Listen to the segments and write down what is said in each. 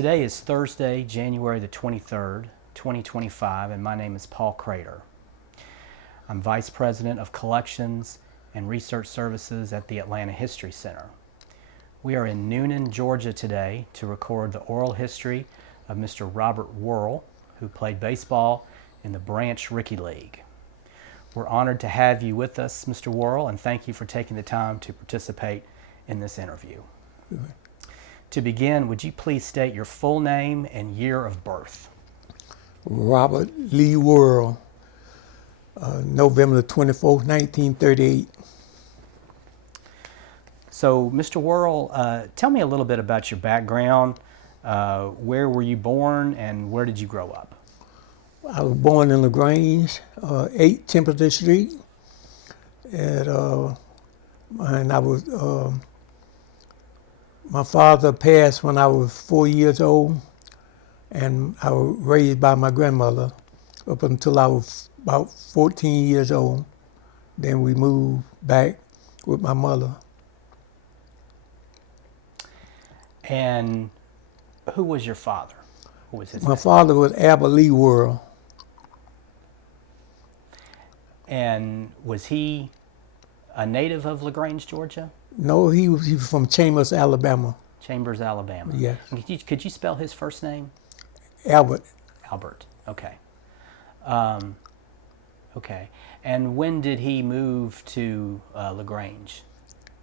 Today is Thursday, January the 23rd, 2025, and my name is Paul Crater. I'm Vice President of Collections and Research Services at the Atlanta History Center. We are in Newnan, Georgia today to record the oral history of Mr. Robert Worle, who played baseball in the Branch Rickey League. We're honored to have you with us, Mr. Worle, and thank you for taking the time to participate in this interview. Good. To begin, would you please state your full name and year of birth? Robert Lee Worle, November the 24th, 1938. So, Mr. Worle, tell me a little bit about your background. Where were you born and where did you grow up? I was born in LaGrange, 8 Templeton Street, and I was, my father passed when I was 4 years old, and I was raised by my grandmother up until I was about 14 years old. Then we moved back with my mother. And who was your father? Who was his My name? father was Robert Lee Worle. And was he a native of LaGrange, Georgia? No, he was from Chambers, Alabama. Chambers, Alabama. Yes. And could you spell his first name? Albert. Albert. Okay. Okay. And when did he move to LaGrange?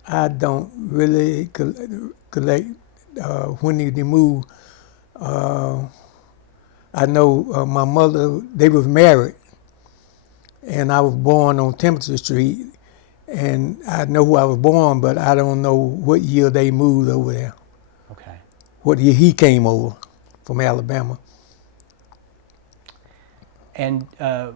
I don't really collect when did he move. I know my mother, they was married, and I was born on Templeton Street, and I know where I was born, but I don't know what year they moved over there. Okay. What year he came over from Alabama. And what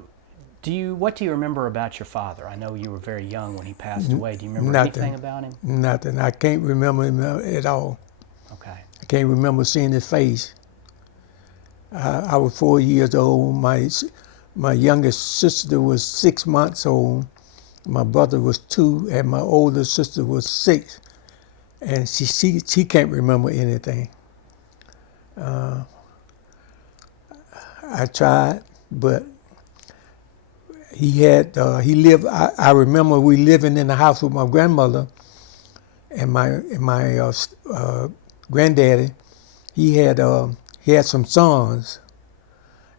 do you remember about your father? I know you were very young when he passed away. Do you remember anything about him? Nothing. I can't remember him at all. Okay. I can't remember seeing his face. I was 4 years old. My youngest sister was 6 months old. My brother was 2, and my older sister was 6. And she can't remember anything. I tried, but he lived. I remember we living in the house with my grandmother, and my granddaddy. He had some sons,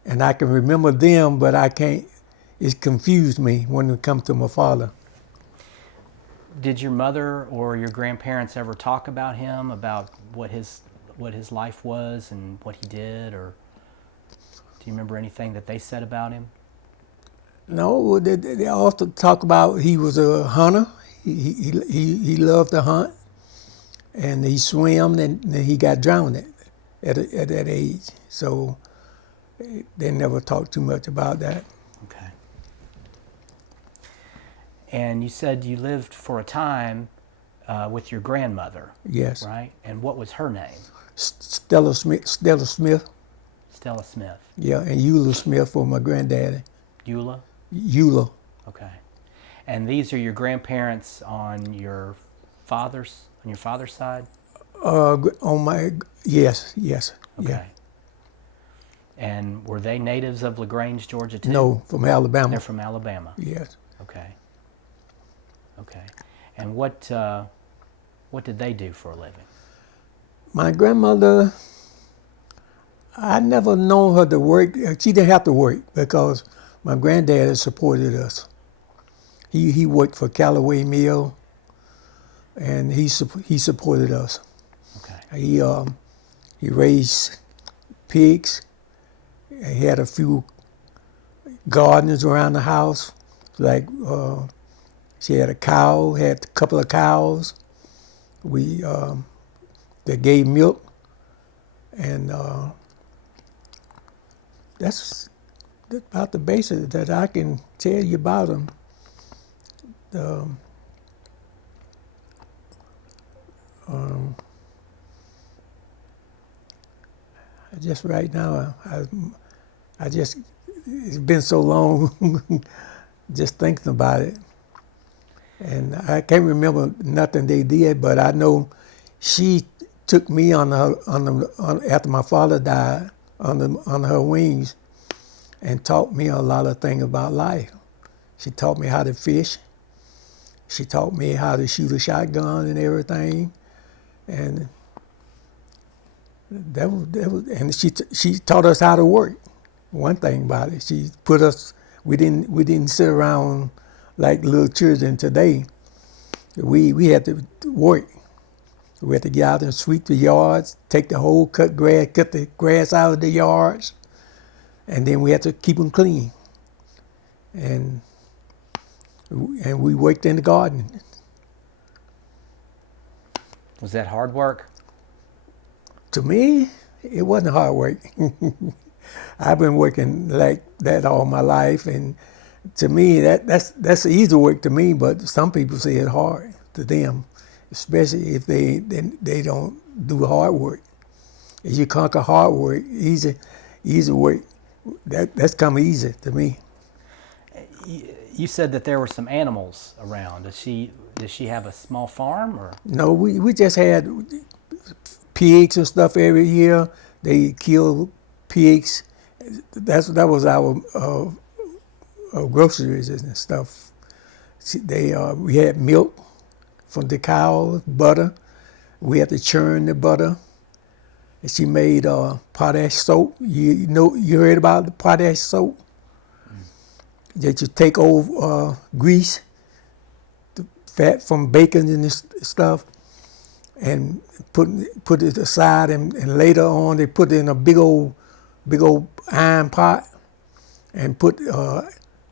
and I can remember them, but I can't. It confused me when it comes to my father. Did your mother or your grandparents ever talk about him, about what his life was and what he did, or do you remember anything that they said about him? No, they also talk about he was a hunter. He loved to hunt, and he swam, and he got drowned at that age. So they never talked too much about that. Okay. And you said you lived for a time with your grandmother. Yes. Right? And what was her name? Stella Smith. Stella Smith. Yeah, and Eula Smith for my granddaddy. Eula? Eula. Okay. And these are your grandparents on your father's side? Yes. Okay. Yeah. And were they natives of LaGrange, Georgia too? No, from Alabama. They're from Alabama. Yes. Okay. And what did they do for a living? My grandmother, I never known her to work. She didn't have to work because my granddad supported us. He worked for Callaway Mill, and he supported us. Okay. He raised pigs. He had a few gardens around the house, like she had a cow, had a couple of cows. That gave milk, and that's about the basics that I can tell you about them. Just right now, it's been so long just thinking about it. And I can't remember nothing they did, but I know she took me after my father died on her wings and taught me a lot of things about life. She taught me how to fish. She taught me how to shoot a shotgun and everything, and and she taught us how to work. One thing about it, she put us. We didn't sit around like little children today. We had to work. We had to get out and sweep the yards, take the whole cut the grass out of the yards, and then we had to keep them clean. And we worked in the garden. Was that hard work? To me, it wasn't hard work. I've been working like that all my life, and to me, that's easy work to me. But some people say it's hard to them, especially if they don't do hard work. If you conquer hard work, easy work, that's come easy to me. You said that there were some animals around. Does she have a small farm, or? No, we just had pigs and stuff every year. They kill pigs. That was our groceries and stuff. We had milk from the cow, butter. We had to churn the butter. And she made potash soap. You heard about the potash soap? That you take over grease, the fat from bacon and this stuff, and put it aside, and later on they put it in a big old iron pot and put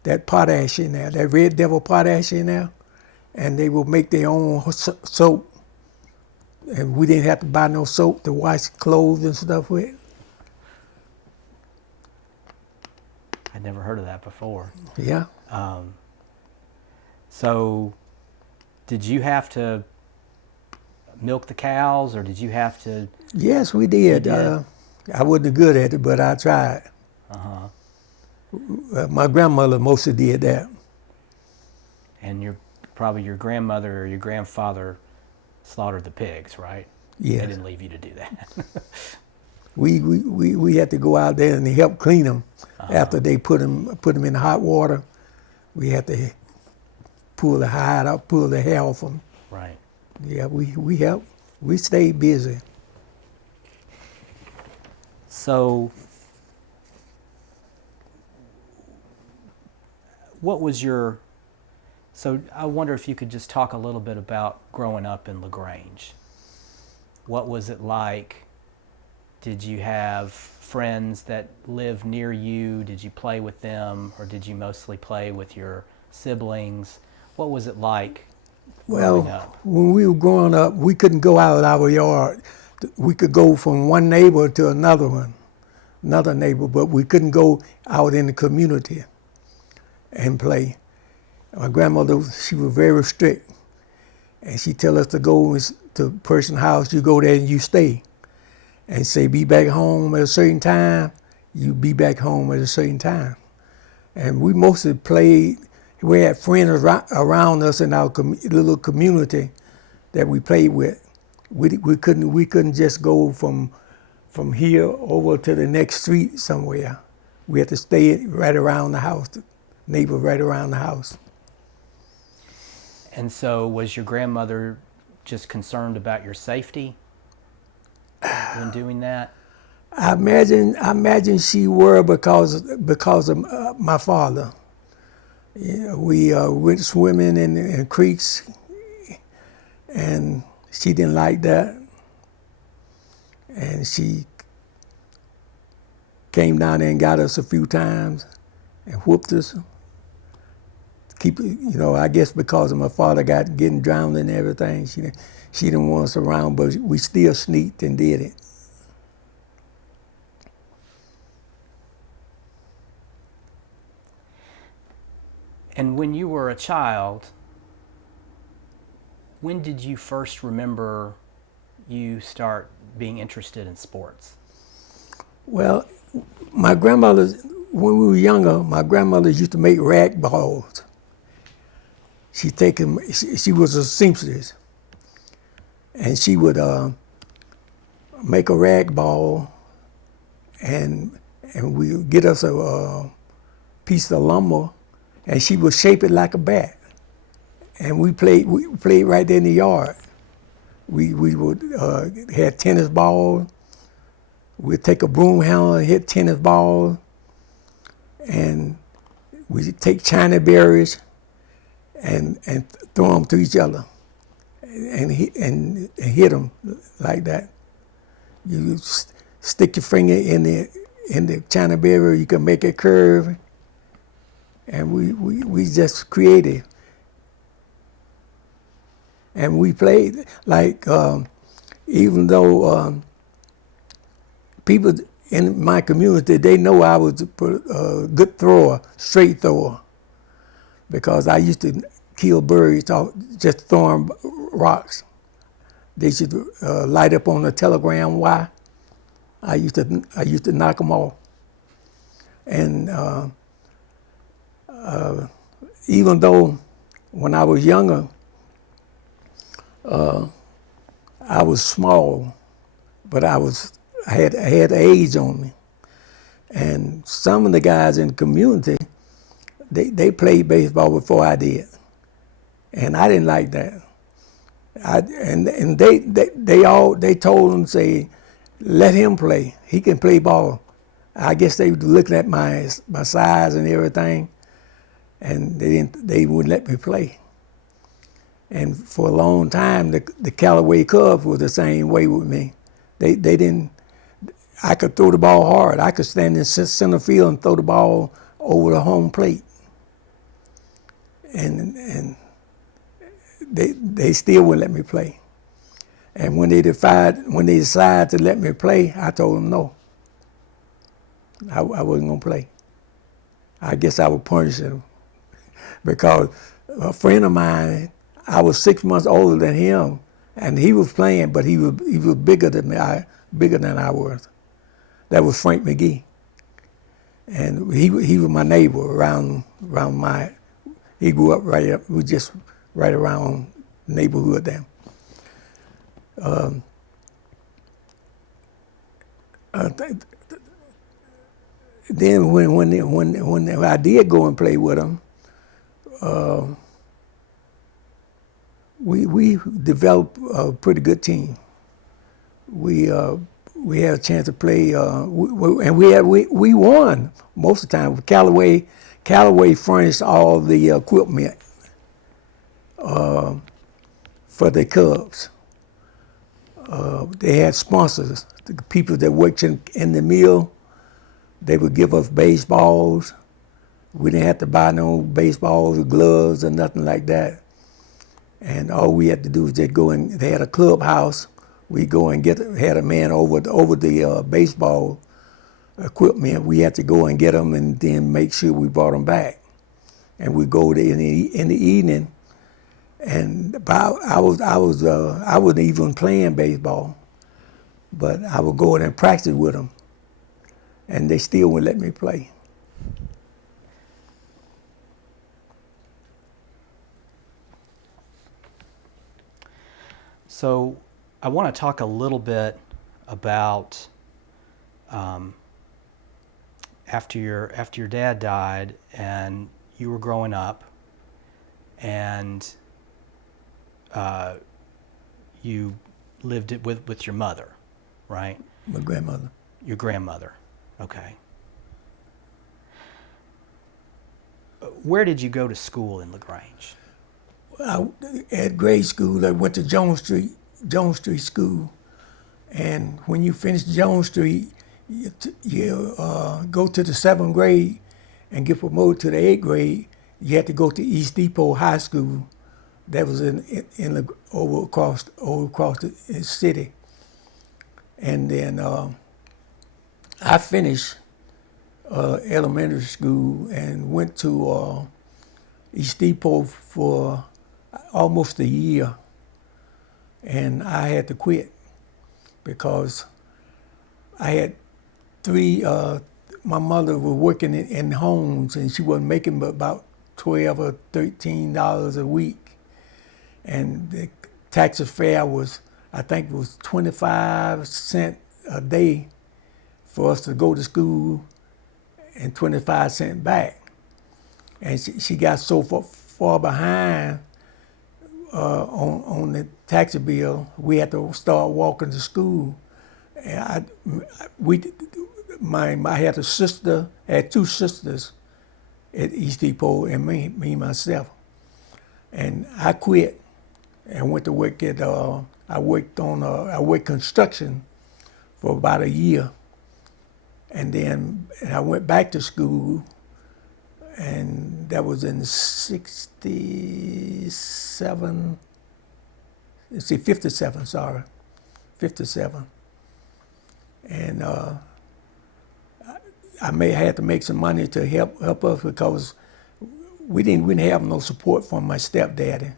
that potash in there, that red devil potash in there, and they will make their own soap. And we didn't have to buy no soap to wash clothes and stuff with. I'd never heard of that before. Yeah. So, did you have to milk the cows, or did you have to? Yes, we did. You did? I wasn't good at it, but I tried. My grandmother mostly did that. And probably your grandmother or your grandfather slaughtered the pigs, right? Yes. They didn't leave you to do that. We had to go out there and help clean them after they put them in hot water. We had to pull the hide out, pull the hair off them. Right. Yeah, we helped. We stayed busy. So, so I wonder if you could just talk a little bit about growing up in LaGrange. What was it like? Did you have friends that lived near you? Did you play with them, or did you mostly play with your siblings? What was it like growing up? When we were growing up, we couldn't go out of our yard. We could go from one neighbor to another neighbor, but we couldn't go out in the community and play. My grandmother, she was very strict, and she tell us to go to a person's house. You go there and you stay, and say be back home at a certain time. You be back home at a certain time, and we mostly played. We had friends around us in our little community that we played with. We couldn't just go from here over to the next street somewhere. We had to stay right around the house, the neighbor right around the house. And so was your grandmother just concerned about your safety when doing that? I imagine she were because of my father. Yeah, we went swimming in creeks, and she didn't like that. And she came down there and got us a few times and whooped us. I guess because of my father getting drowned and everything, she didn't want us around, but we still sneaked and did it. And when you were a child, when did you first remember you start being interested in sports? Well, my grandmother, when we were younger, my grandmother used to make rag balls. She was a seamstress, and she would make a rag ball, and we would get us a piece of lumber, and she would shape it like a bat. And we played right there in the yard. We would had tennis balls. We'd take a broom handle and hit tennis balls, and we'd take China berries and throw them to each other, and hit them like that. You stick your finger in the China berry, you can make it curve, and we just creative. And we played like, even though people in my community, they know I was a good thrower, straight thrower, because I used to kill birds just throwing rocks. They should light up on the telegram wire. I used to knock them off. And even though when I was younger, I was small, but I had age on me. And some of the guys in the community, they played baseball before I did, and I didn't like that. They told him, say, let him play. He can play ball. I guess they were looking at my size and everything, and they wouldn't let me play. And for a long time, the Callaway Cubs were the same way with me. They didn't. I could throw the ball hard. I could stand in center field and throw the ball over the home plate. And they still wouldn't let me play. And when they decided to let me play, I told them no. I wasn't gonna play. I guess I would punish them, because a friend of mine, I was 6 months older than him, and he was playing, but he was bigger than me, bigger than I was. That was Frank McGee, and he was my neighbor around my. He grew up we were just right around the neighborhood there. Then when I did go and play with him, we developed a pretty good team. We had a chance to play, and we won most of the time. Callaway furnished all the equipment for the Cubs. They had sponsors, the people that worked in the mill. They would give us baseballs. We didn't have to buy no baseballs or gloves or nothing like that. And all we had to do was just go in. They had a clubhouse. We go and had a man over the baseball equipment. We had to go and get them and then make sure we brought them back. And we go there in the evening. And I wasn't even playing baseball, but I would go in and practice with them, and they still wouldn't let me play. So I want to talk a little bit about after your dad died and you were growing up, and you lived it with your mother, right? My grandmother. Your grandmother, okay. Where did you go to school in LaGrange? At grade school, I went to Jones Street School, and when you finish Jones Street, you go to the 7th grade and get promoted to the 8th grade. You had to go to East Depot High School. That was over across the city. And then I finished elementary school and went to East Depot for almost a year. And I had to quit because I had my mother was working in homes, and she wasn't making but about $12 or $13 a week. And the tax fare was I think it was 25 cents a day for us to go to school and 25 cents back. And she got so far behind on the taxi bill, we had to start walking to school. And I had a sister, I had two sisters at East Depot, and me myself. And I quit and went to work at I worked construction for about a year, and then I went back to school, and that was in '67. Let's see, '57. Sorry, '57. And I had to make some money to help us because we didn't have no support from my stepdaddy.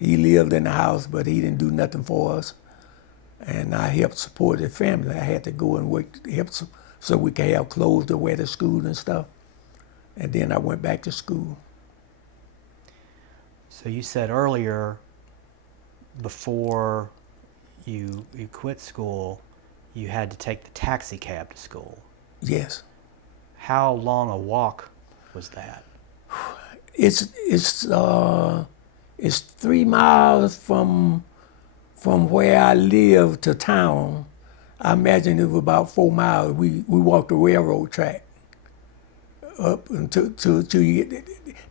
He lived in the house, but he didn't do nothing for us. And I helped support the family. I had to go and work to help so we could have clothes to wear to school and stuff. And then I went back to school. So you said earlier, before you quit school, you had to take the taxi cab to school. Yes. How long a walk was that? It's 3 miles from where I live to town. I imagine it was about 4 miles. We walked the railroad track up until you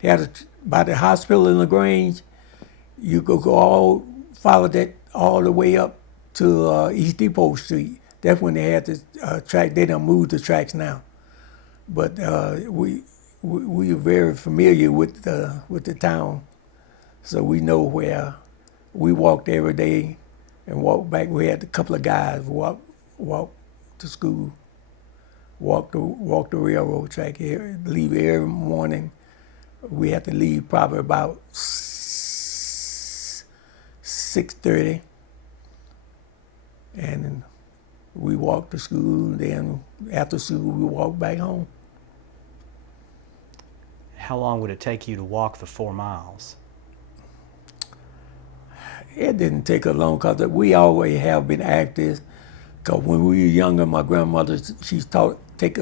get by the hospital in LaGrange. You could follow that all the way up to East Depot Street. That's when they had the track. They done moved the tracks now, but we are very familiar with the town, so we know where we walked every day and walked back. We had a couple of guys walk to school, walk the railroad track here, leave every morning. We had to leave probably about 6:30, and we walked to school. Then after school, we walked back home. How long would it take you to walk the 4 miles? It didn't take us long because we always have been active. Because when we were younger, my grandmother, used to take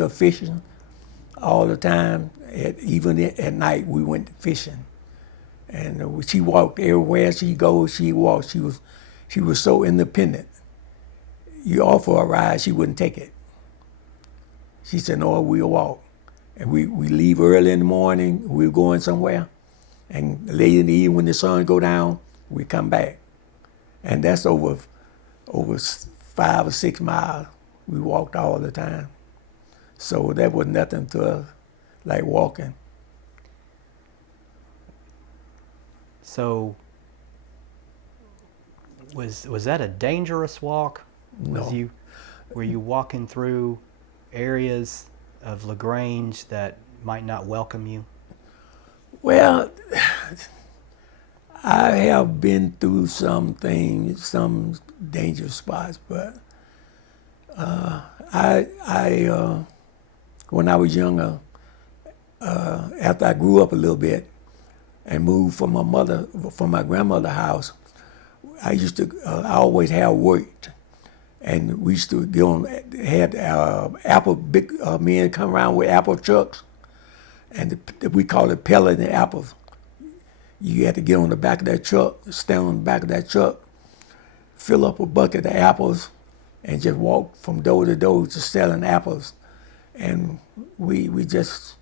us fishing all the time. Even at night, we went fishing. And she walked everywhere she goes, she walked. She was so independent. You offer a ride, she wouldn't take it. She said, no, we'll walk. And we leave early in the morning, we're going somewhere. And late in the evening, when the sun go down, we come back. And that's over 5 or 6 miles. We walked all the time. So that was nothing to us, like walking. So was that a dangerous walk? No. Were you walking through areas of LaGrange that might not welcome you? Well, I have been through some things, some dangerous spots, but when I was younger, after I grew up a little bit and moved from my grandmother's house, I always have worked. And we used to had big men come around with apple trucks, and we call it pelleting apples. You had to get on the back of that truck, stand on the back of that truck, fill up a bucket of apples, and just walk from door to door to selling apples. And we just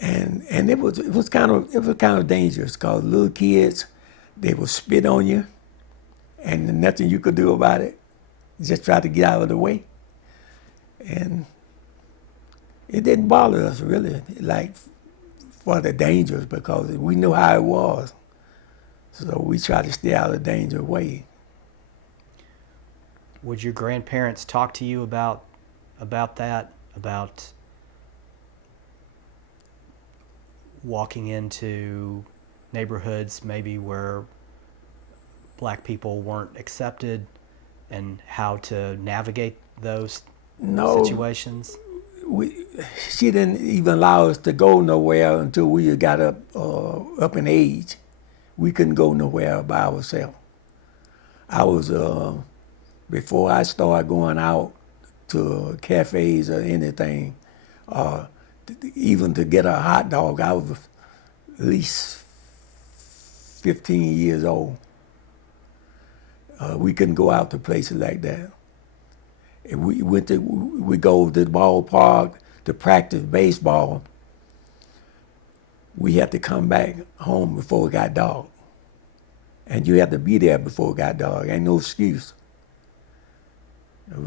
and it was kind of dangerous because little kids, they would spit on you, and nothing you could do about it. Just try to get out of the way. And it didn't bother us really, like for the dangers, because we knew how it was. So we tried to stay out of the danger way. Would your grandparents talk to you about that, about walking into neighborhoods maybe where black people weren't accepted, and how to navigate those situations? She didn't even allow us to go nowhere until we got up in age. we couldn't go nowhere by ourselves. I was, before I started going out to cafes or anything, even to get a hot dog, I was at least 15 years old. We couldn't go out to places like that. And we go to the ballpark to practice baseball. We had to come back home before it got dark. And you had to be there before it got dark. Ain't no excuse.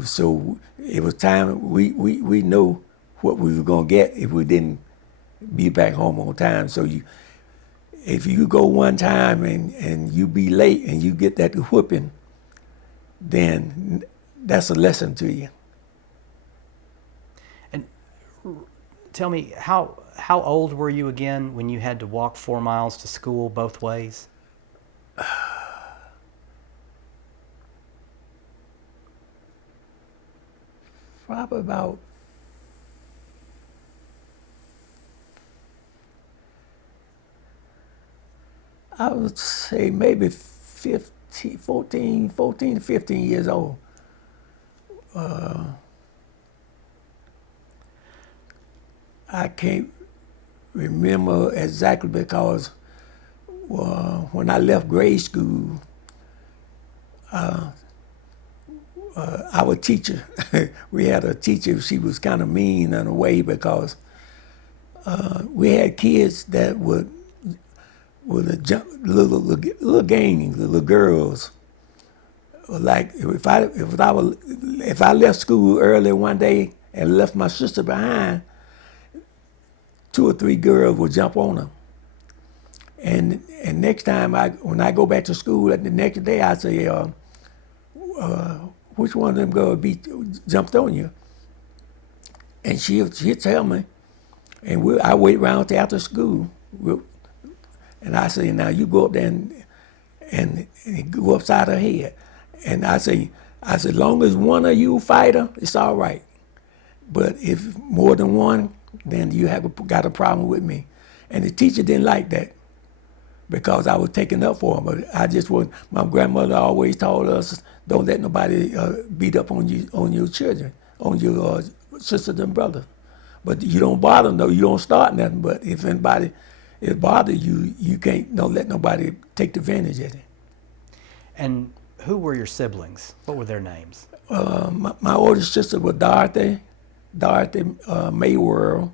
So it was time, we knew what we were going to get if we didn't be back home on time. So if you go one time and you be late and you get that whooping, then that's a lesson to you. And tell me, how old were you again when you had to walk 4 miles to school both ways? Probably about I would say maybe 14 to 15 years old. I can't remember exactly because when I left grade school, our teacher, we had a teacher, she was kind of mean in a way because we had kids that would jump, little gangs, little girls. Like if I left school early one day and left my sister behind, 2 or 3 girls would jump on her. And next time when I go back to school, the next day I say, which one of them girls jumped on you? And she'll tell me, and I wait around till after school. And I say, now you go up there and go upside her head. And I say, as long as one of you fight her, it's all right. But if more than one, then you got a problem with me. And the teacher didn't like that because I was taking up for him. But my grandmother always told us, don't let nobody beat up on your children, on your sisters and brothers. But you don't bother them, though. You don't start nothing. But if anybody it bothers you, you don't let nobody take advantage of it. And who were your siblings? What were their names? My older sister was Dorothy May Worle,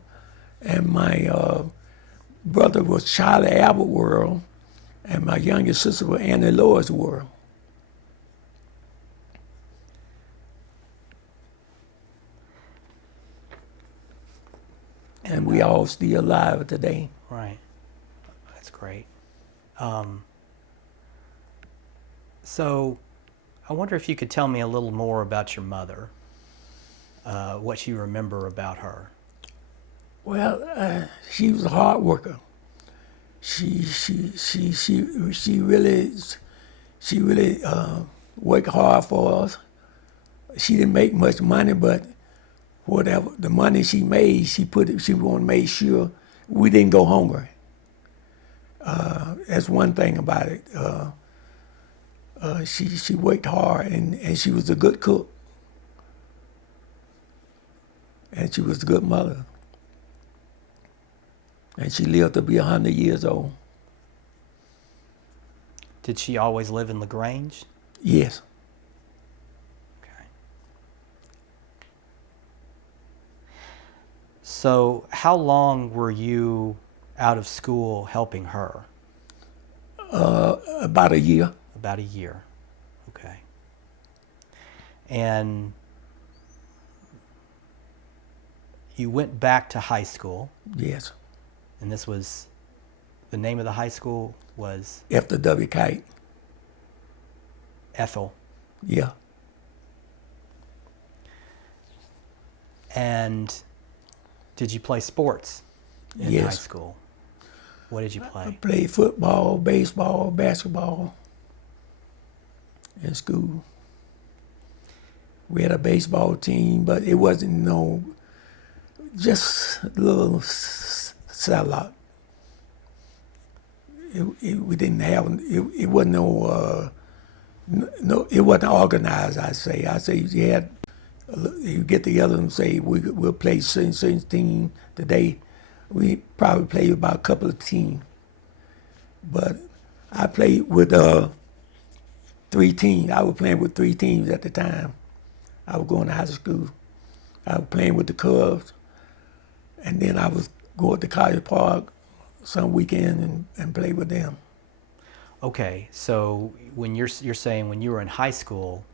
and my brother was Charlie Albert Worle, and my youngest sister was Annie Lois Worle. And we all still alive today. Right. That's great. So I wonder if you could tell me a little more about your mother, what you remember about her. Well, she was a hard worker. She really worked hard for us. She didn't make much money, but whatever the money she made, she wanted to make sure we didn't go hungry. That's one thing about it. She worked hard, and she was a good cook, and she was a good mother, and she lived to be 100 years old. Did she always live in LaGrange? Yes. Okay. So how long were you out of school helping her? About a year. About a year. Okay. And you went back to high school. Yes. And this was, the name of the high school was? After W. Kite. Ethel. Yeah. And did you play sports in Yes. high school? What did you play? I played football, baseball, basketball in school. We had a baseball team, but it wasn't just a little satellite. we didn't have it wasn't no, it wasn't organized. I say you get together and say we'll play certain team today. We probably played about a couple of teams, but I played with 3 teams. I was playing with 3 teams at the time. I was going to high school. I was playing with the Cubs, and then I was going to College Park some weekend and play with them. Okay, so when you're saying when you were in high school,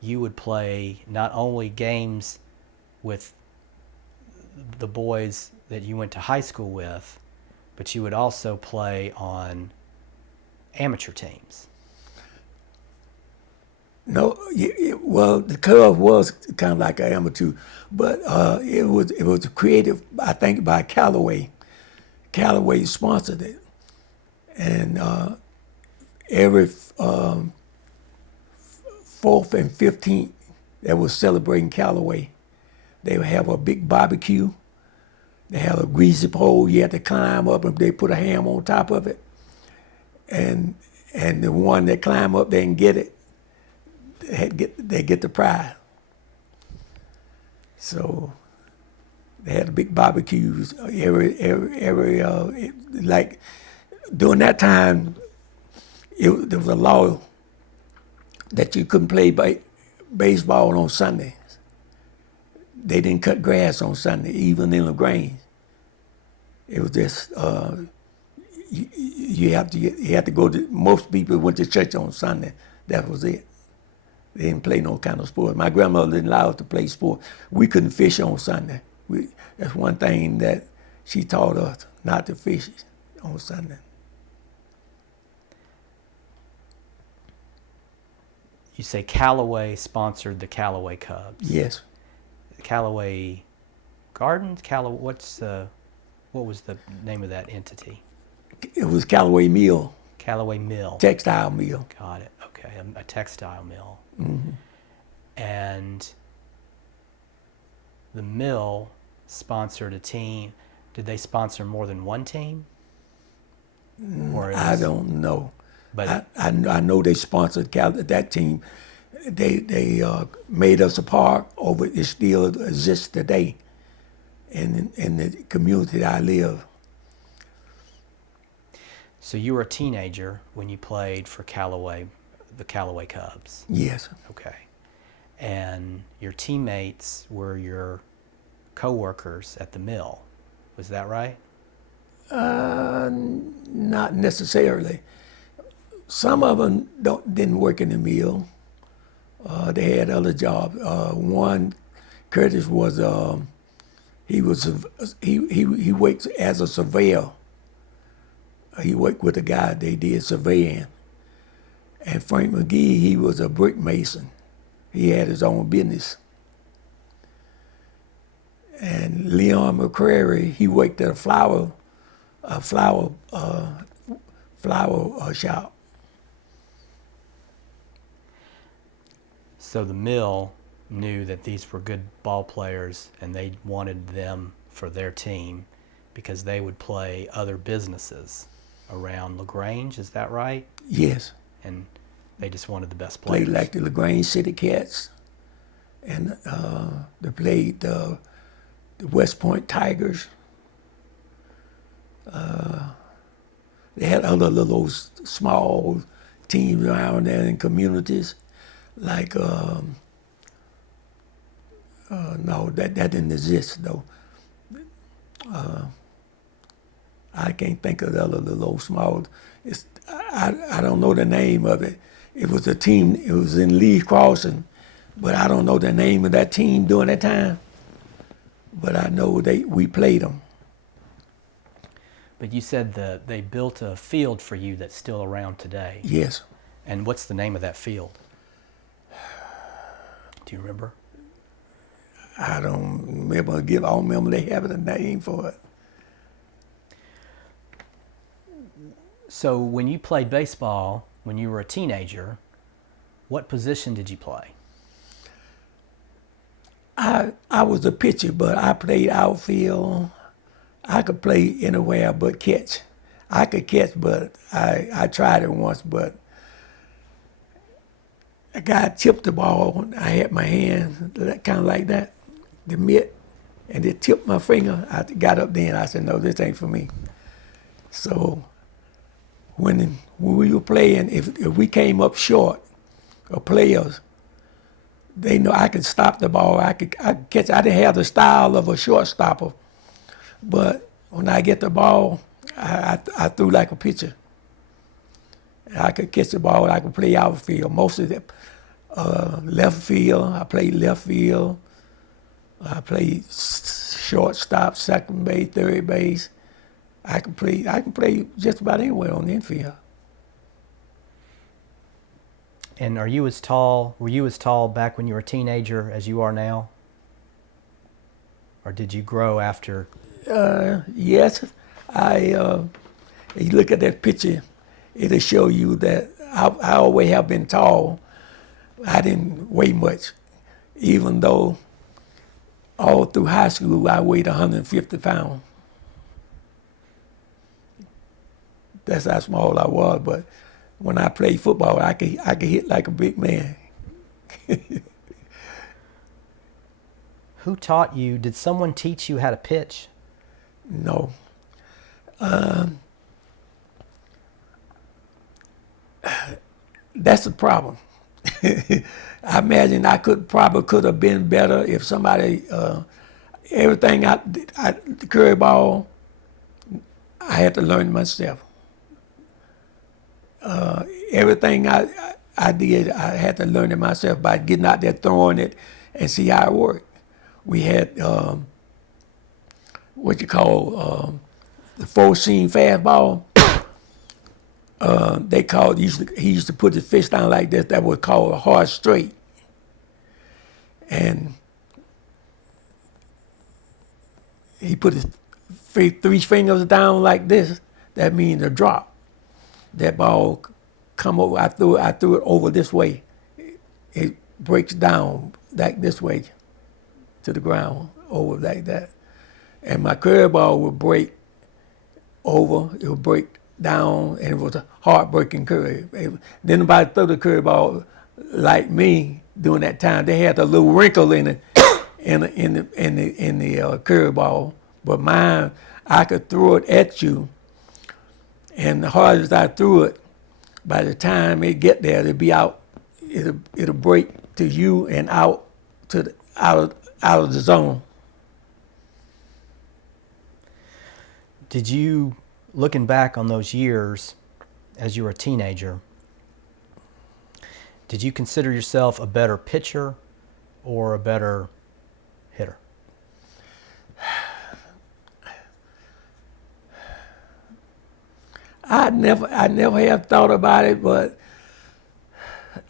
you would play not only games with the boys that you went to high school with, but you would also play on amateur teams. No, well, the Cubs was kind of like an amateur, but it was created, I think, by Callaway. Callaway sponsored it, and every 4th and 15th that was celebrating Callaway, they would have a big barbecue. They have a greasy pole you had to climb up, and they put a ham on top of it, and the one that climb up there and get it, they get the prize. So they had big barbecues every like during that time. There was a law that you couldn't play baseball on Sundays. They didn't cut grass on Sunday, even in LaGrange. It was just you have to go to. Most people went to church on Sunday. That was it. They didn't play no kind of sport. My grandmother didn't allow us to play sport. We couldn't fish on Sunday. That's one thing that she taught us, not to fish on Sunday. You say Callaway sponsored the Callaway Cubs. Yes. Callaway Gardens? What was the name of that entity? It was Callaway Mill. Callaway Mill. Textile mill. Got it. Okay, a textile mill. Mm-hmm. And the mill sponsored a team. Did they sponsor more than one team? I don't know. But I know they sponsored that team. They made us a park over. It still exists today, in the community that I live. So you were a teenager when you played for the Callaway Cubs. Yes. Okay. And your teammates were your co-workers at the mill. Was that right? Not necessarily. Some of them didn't work in the mill. They had other jobs. One, Curtis was he worked as a surveyor. He worked with a guy. They did surveying. And Frank McGee, he was a brick mason. He had his own business. And Leon McCrary, he worked at a flower shop. So the mill knew that these were good ball players and they wanted them for their team because they would play other businesses around LaGrange, is that right? Yes. And they just wanted the best players. Played like the LaGrange City Cats, and they played the West Point Tigers. They had other little small teams around there in communities, like no, that didn't exist though. I can't think of the other little small. I don't know the name of it. It was a team. It was in Lee Crossing, but I don't know the name of that team during that time. But I know we played them. But you said they built a field for you that's still around today. Yes. And what's the name of that field? Do you remember? I don't remember. I don't remember they having a name for it. So when you played baseball, when you were a teenager, what position did you play? I was a pitcher, but I played outfield. I could play anywhere but catch. I could catch, but I tried it once, but a guy tipped the ball. I had my hand kind of like that, the mitt, and it tipped my finger. I got up there and I said, no, this ain't for me. So when we were playing, if we came up short of players, they know I could stop the ball. I could catch. I didn't have the style of a shortstopper, but when I get the ball, I threw like a pitcher. I could catch the ball. I could play outfield. Most of it, left field. I played left field. I played shortstop, second base, third base. I can play just about anywhere on the infield. And were you as tall back when you were a teenager as you are now? Or did you grow after? Yes, if you look at that picture, it'll show you that I always have been tall. I didn't weigh much, even though all through high school I weighed 150 pounds. That's how small I was, but when I played football, I could hit like a big man. Who taught you? Did someone teach you how to pitch? No. That's the problem. I imagine I probably could have been better if somebody, everything the curveball, I had to learn myself. Everything I did, I had to learn it myself by getting out there, throwing it, and see how it worked. We had what you call the four-seam fastball. He used to put his fist down like this. That was called a hard straight. And he put his three fingers down like this. That means a drop. That ball come over. I threw it over this way. It breaks down like this way to the ground, over like that. And my curveball would break over. It would break down, and it was a heartbreaking curve. Then nobody threw the curveball like me during that time. They had a little wrinkle in it, in the curveball. But mine, I could throw it at you, and the harder as I threw it, by the time it get there, it'll be out. It'll break to you and out out of the zone. Did you, looking back on those years as you were a teenager, did you consider yourself a better pitcher or a better hitter? I never have thought about it, but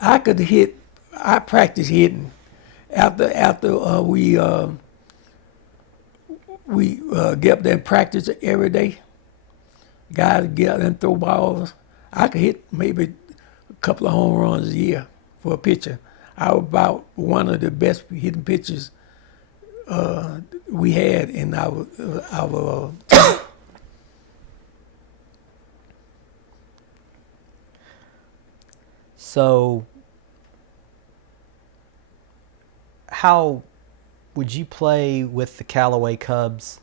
I could hit. I practiced hitting after we get up there and practice every day. Guys get up and throw balls. I could hit maybe a couple of home runs a year for a pitcher. I was about one of the best hitting pitchers we had in our team. So, how would you play with the Callaway Cubs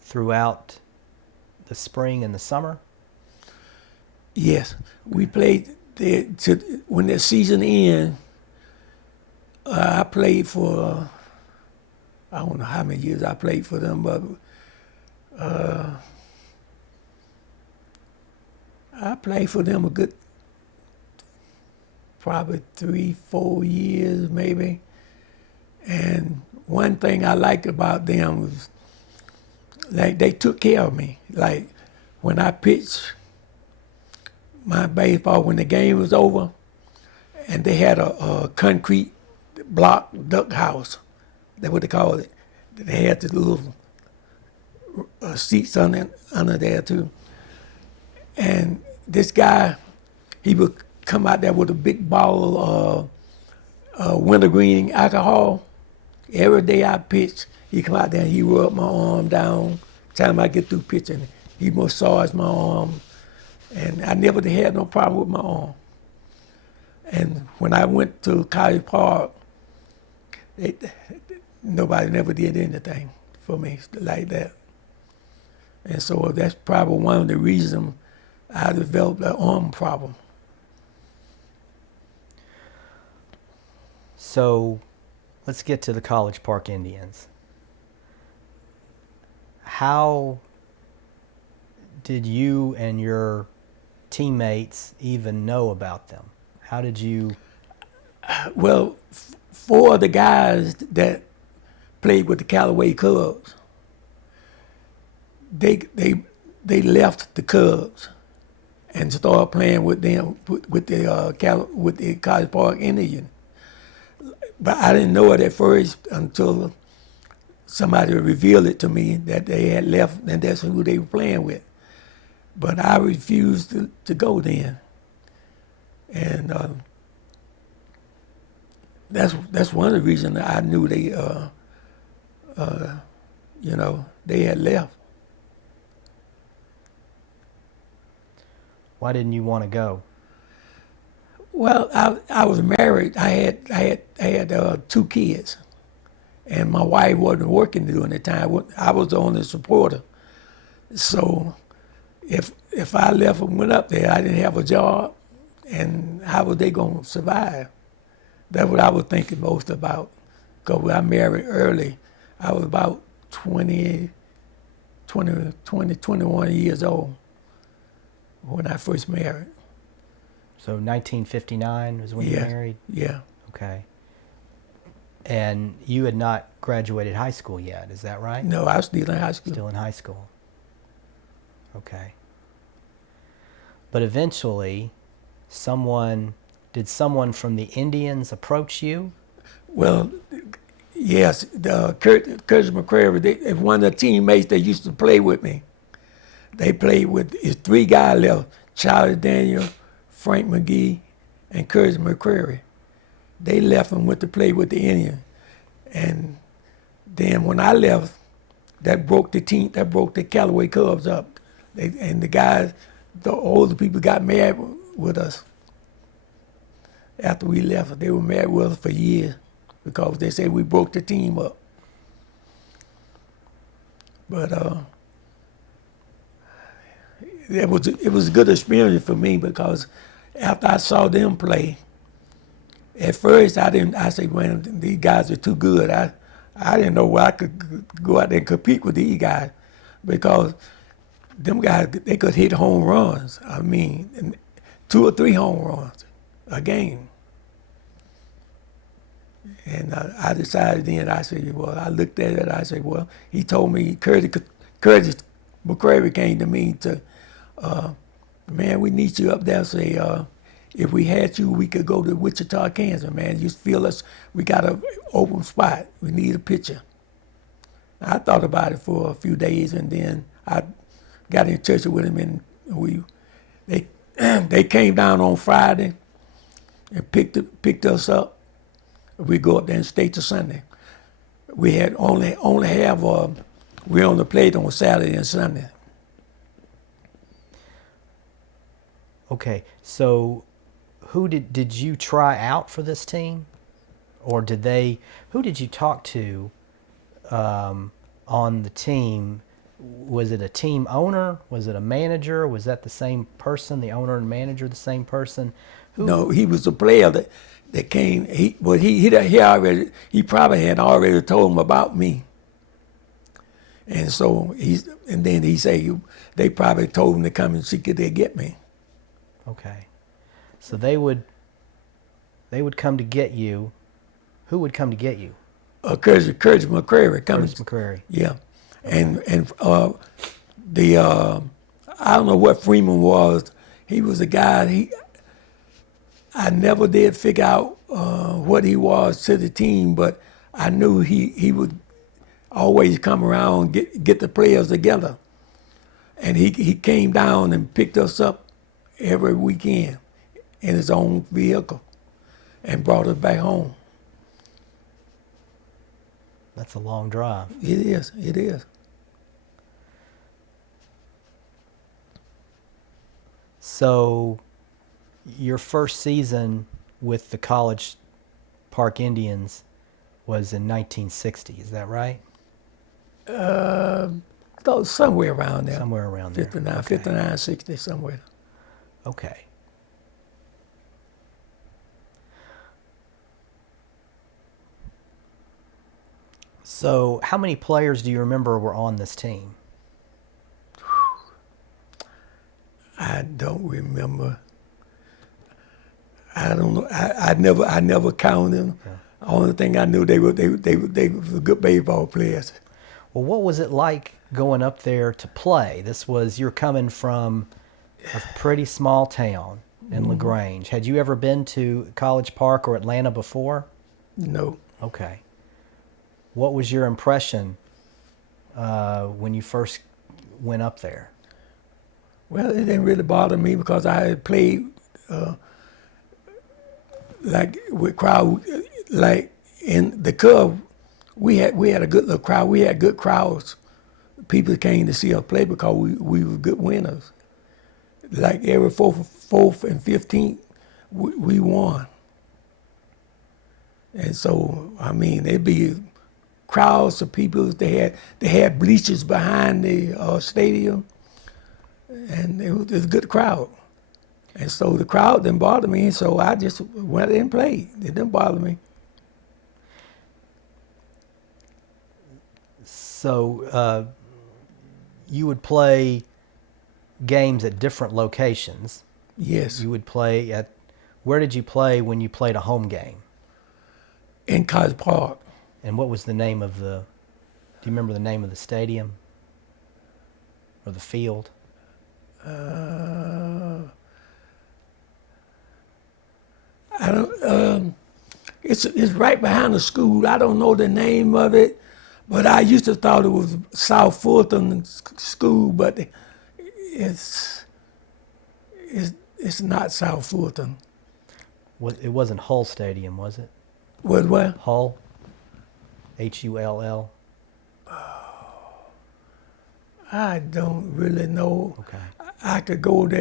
throughout the spring and the summer? Yes, we played when the season ended. I played for I don't know how many years I played for them, but I played for them a good probably 3-4 years maybe. And one thing I liked about them was like they took care of me. Like when I pitched my baseball, when the game was over, and they had a concrete block duck house, that's what they called it. They had the little seats under there too. And this guy, he would come out there with a big bottle of wintergreen alcohol. Every day I pitch, he come out there and he rub my arm down. Time I get through pitching, He massaged my arm, and I never had no problem with my arm. And when I went to College Park, nobody never did anything for me like that. And so that's probably one of the reasons I developed an arm problem. So let's get to the College Park Indians. How did you and your teammates even know about them? How did you? Well, four of the guys that played with the Callaway Cubs, they left the Cubs and started playing with them with the College Park Indians. But I didn't know it at first until somebody revealed it to me that they had left and that's who they were playing with. But I refused to go then. And that's one of the reasons I knew they had left. Why didn't you want to go? Well, I was married. I had 2 kids, and my wife wasn't working during the time. I was the only supporter. So if I left and went up there, I didn't have a job, and how was they going to survive? That's what I was thinking most about. Because I married early. I was about 21 years old when I first married. So 1959 was when you married? Yeah. Okay. And you had not graduated high school yet, is that right? No, I was still in high school. Still in high school. Okay. But eventually, did someone from the Indians approach you? Well, yes, Curtis McCrary, one of the teammates that used to play with me. They played with, it's 3 guys left, Charlie Daniel, Frank McGee, and Curtis McCrary. They left and went to play with the Indians. And then when I left, that broke the Callaway Cubs up. And the guys, the older people got mad with us. After we left, they were mad with us for years because they said we broke the team up. But it was a good experience for me because after I saw them play, at first I said, man, these guys are too good. I didn't know where I could go out there and compete with these guys because them guys, they could hit home runs. I mean, 2 or 3 home runs a game. And I decided then, I said, well, I looked at it, I said, well, he told me, Curtis McCrary came to me to, man, we need you up there. Say, if we had you, we could go to Wichita, Kansas, man. You feel us, we got an open spot. We need a pitcher. I thought about it for a few days, and then I got in touch with him, and they came down on Friday and picked us up. We go up there and stay till Sunday. We had only have we only played on Saturday and Sunday. Okay, so who did you try out for this team, or who did you talk to on the team? Was it a team owner? Was it a manager? Was that the same person, the owner and manager, the same person? No, he was a player that came. He probably had already told him about me, and so then he said they probably told him to come and see could they get me. Okay, so they would come to get you. Who would come to get you? Curtis McCrary. Curtis McCrary. Yeah, and the I don't know what Freeman was. He was a guy. I never did figure out what he was to the team, but I knew he would always come around get the players together, and he came down and picked us up every weekend in his own vehicle and brought us back home. That's a long drive. It is. So your first season with the College Park Indians was in 1960, is that right? I thought somewhere around there. Somewhere around there. 59, Okay. 59, 60, somewhere. Okay. So how many players do you remember were on this team? I don't remember. I don't know. I never counted them. Yeah. The only thing I knew they were good baseball players. Well, what was it like going up there to play? You're coming from a pretty small town in LaGrange. Had you ever been to College Park or Atlanta before? No. Okay. What was your impression when you first went up there? Well, it didn't really bother me because I had played like with crowd, like in the Cub. We had a good little crowd. We had good crowds. People came to see us play because we were good winners. Like every fourth and 15th, we won. And so, I mean, there'd be crowds of people. They had bleachers behind the stadium, and it was a good crowd. And so the crowd didn't bother me, and so I just went in and played. It didn't bother me. So you would play games at different locations. Yes, You would play at, where did you play when you played a home game? in College Park. And what was the name of do you remember the name of the stadium or the field? I don't. It's right behind the school. I don't know the name of it, but I used to thought it was South Fulton School, but it's not South Fulton. It wasn't Hull Stadium, was it? What? Hull? Hull? I don't really know. Okay. I could go to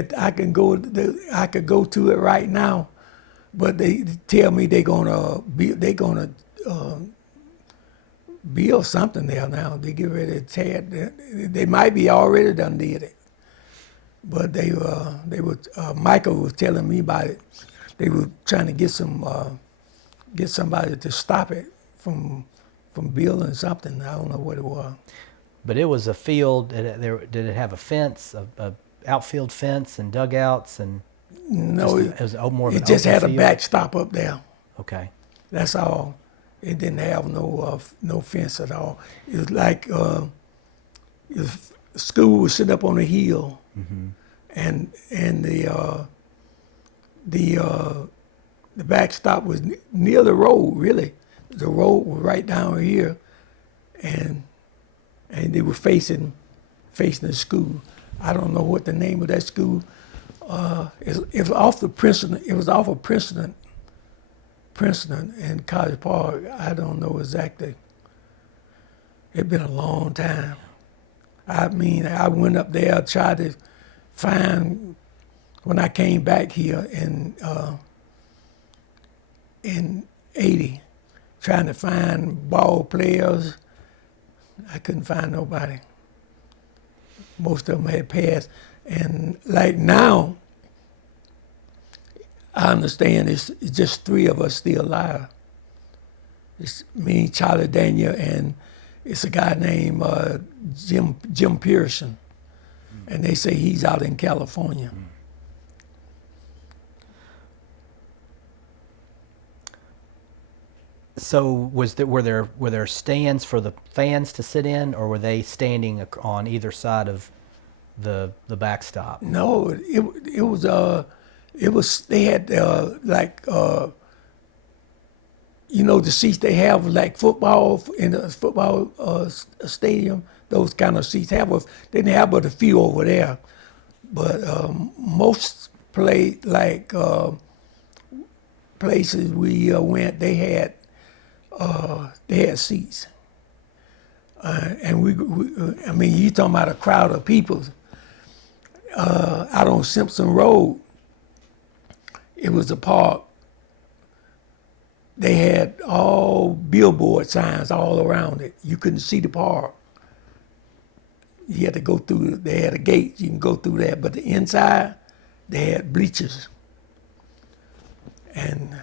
it right now, but they tell me they're gonna build something there now. They get ready to tear it. They might be already done did it, but they were Michael was telling me about it. They were trying to get somebody to stop it from building something. I don't know what it was. But it was a field. Did it have a fence, a outfield fence and dugouts, and No, it was more of an it just open had a field? backstop up there. Okay. That's all. It didn't have no fence at all. It was like school was sitting up on a hill, and the backstop was near the road. Really, the road was right down here, and they were facing the school. I don't know what the name of that school. It was off the Princeton. It was off of Princeton and College Park. I don't know exactly. It's been a long time. I mean, I went up there, tried to find, when I came back here in '80, trying to find ball players. I couldn't find nobody. Most of them had passed. And like now, I understand it's just three of us still alive. It's me, Charlie Daniel, and it's a guy named Jim Pearson. And they say he's out in California. So were there stands for the fans to sit in, or were they standing on either side of the backstop? No, it was they had like the seats they have like football in a football stadium. Those kind of seats they didn't have but a few over there, but most places we went they had seats, and I mean you talking about a crowd of people. out on Simpson Road. It was a park. They had all billboard signs all around it. You couldn't see the park. You had to go through. They had a gate. You can go through that, but the inside, they had bleachers, and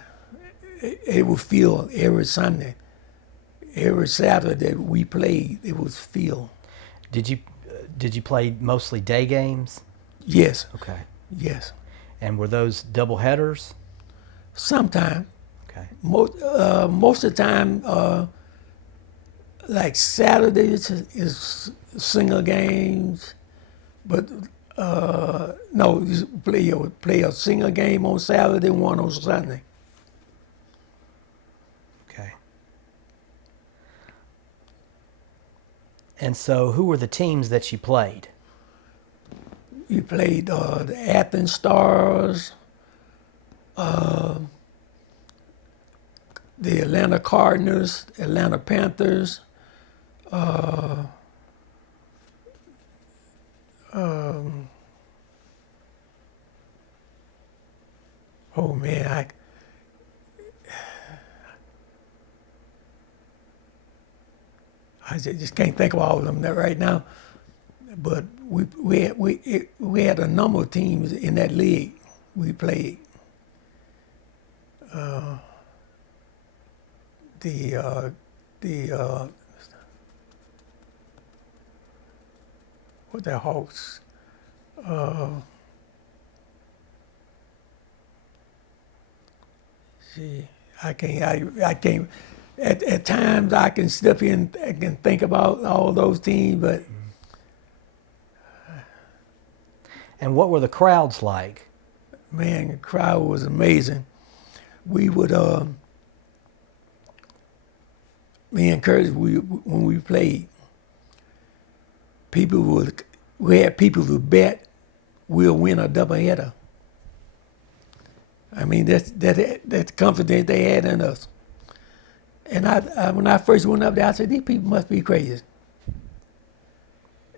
it was filled every Sunday, every Saturday that we played. It was filled. Did you play mostly day games? Yes, Okay. yes. And were those double headers? Sometimes, Okay. most of the time, like Saturdays is single games, but no, you play a single game on Saturday, one on Sunday. Okay. And so, who were the teams that you played? You played the Athens Stars, the Atlanta Cardinals, Atlanta Panthers, oh man, I just can't think of all of them right now. But we had a number of teams in that league we played. The what the Hawks? See, I can't. At times I can step in and can think about all those teams, but And what were the crowds like? man, the crowd was amazing. We would, me and Curtis, when we played, we had people who bet we'll win a doubleheader. I mean, that's confidence they had in us. And when I first went up there, I said, these people must be crazy.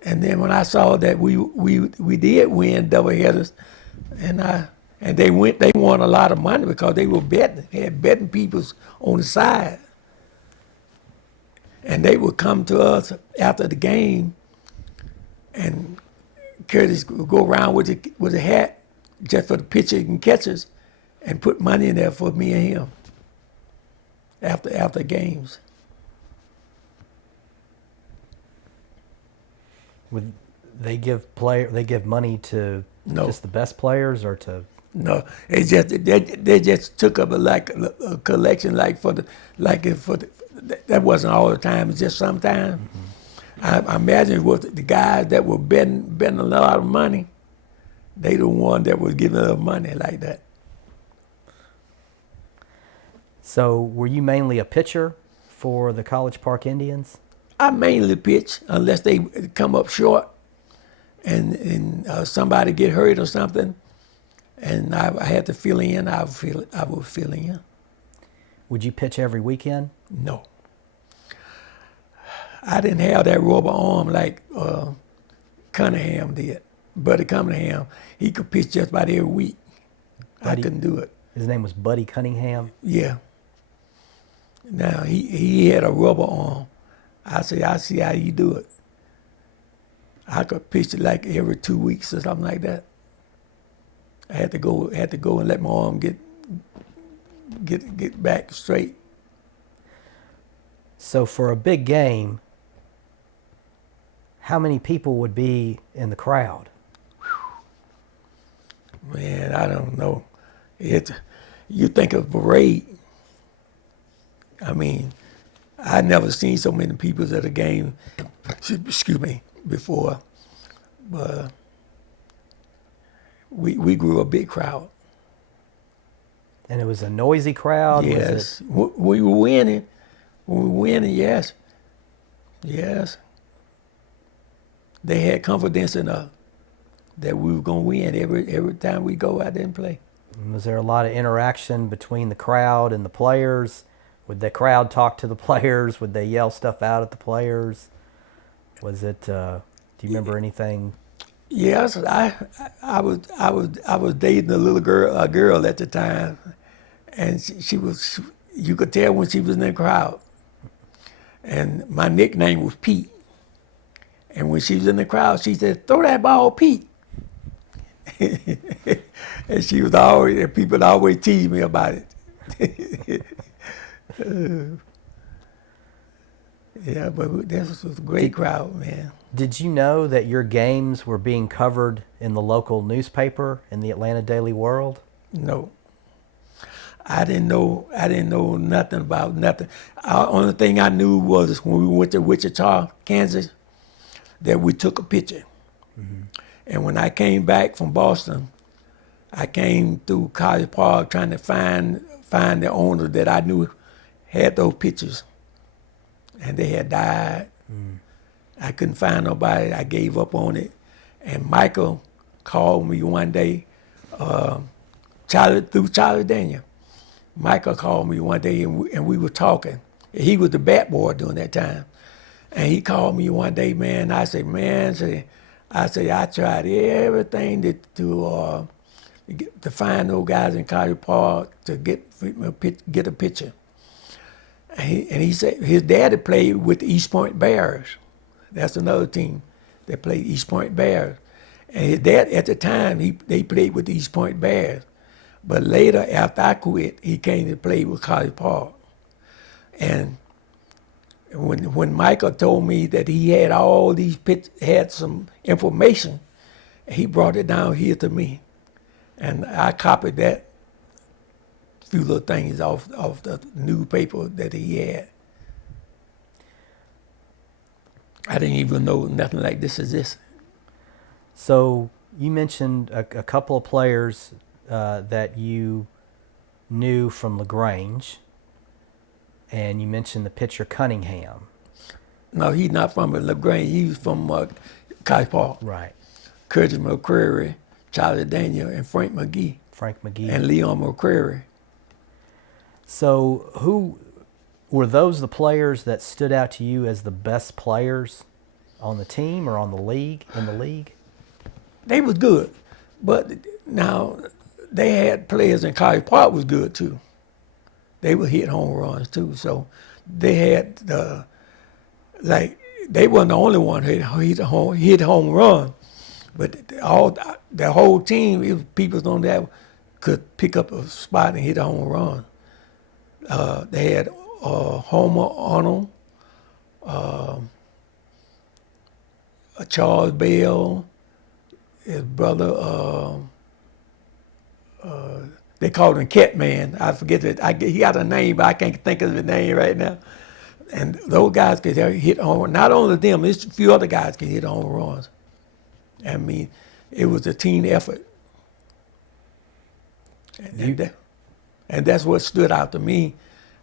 And then when I saw that we did win doubleheaders, and they won a lot of money because they were betting, they had betting people on the side, and they would come to us after the game, and Curtis would go around with a hat just for the pitchers and catchers, and put money in there for me and him after games. Would they give money to No. just the best players, or to? No, they just took up a collection that wasn't all the time. It's just sometimes. I imagine it was the guys that were betting a lot of money. They the one that was giving us money like that. So, were you mainly a pitcher for the College Park Indians? I mainly pitch unless they come up short, and somebody get hurt or something, and I had to fill in. I would fill in. Would you pitch every weekend? No, I didn't have that rubber arm like Cunningham did. Buddy Cunningham, he could pitch just about every week. I couldn't do it. His name was Buddy Cunningham. Yeah. Now he had a rubber arm. I say, I see how you do it. I could pitch it like every 2 weeks or something like that. I had to go and let my arm get back straight. So for a big game, how many people would be in the crowd? Man, I don't know. You think of parade. I mean, I never seen so many people at a game, excuse me, before. But we grew a big crowd. And it was a noisy crowd? Yes. We were winning. When we were winning, yes. Yes. They had confidence in us that we were going to win every time we go out there and play. Was there a lot of interaction between the crowd and the players? Would the crowd talk to the players? Would they yell stuff out at the players? Was it, do you remember anything? Yes, I was dating a girl at the time, and she was, you could tell when she was in the crowd. And my nickname was Pete. And when she was in the crowd, she said, "Throw that ball, Pete." And she was always, and people always tease me about it. Yeah, but this was a great crowd, man. Did you know that your games were being covered in the local newspaper, in the Atlanta Daily World? No, I didn't know. I didn't know nothing about nothing. Only thing I knew was when we went to Wichita, Kansas, that we took a picture. Mm-hmm. And when I came back from Boston, I came through College Park trying to find the owner that I knew had those pictures, and they had died. Mm. I couldn't find nobody. I gave up on it. And Michael called me one day, Charlie Daniel. Michael called me one day, and we were talking. He was the bat boy during that time. And he called me one day, man. I said, I tried everything to find those guys in College Park to get a picture. And he said his daddy played with the East Point Bears. That's another team that played East Point Bears. And his dad, at the time, they played with the East Point Bears. But later, after I quit, he came to play with College Park. And when Michael told me that he had all these had some information, he brought it down here to me. And I copied that few little things off the newspaper that he had. I didn't even know nothing like this existed. So you mentioned a couple of players that you knew from LaGrange, and you mentioned the pitcher Cunningham. No, he's not from LaGrange. He's from College Park. Right. Curtis McCreary, Charlie Daniel, and Frank McGee. And Leon McCreary. So who were those the players that stood out to you as the best players on the team or on the league, in the league? They was good. But now they had players in College Park was good too. They would hit home runs too. So they had they wasn't the only one who hit home run. But the whole team, it was people on that could pick up a spot and hit a home run. They had Homer Arnold, Charles Bell, his brother. They called him Catman. I forget it. He got a name, but I can't think of his name right now. And those guys could hit home runs. Not only them, there's a few other guys could hit home runs. I mean, it was a team effort. And that's what stood out to me.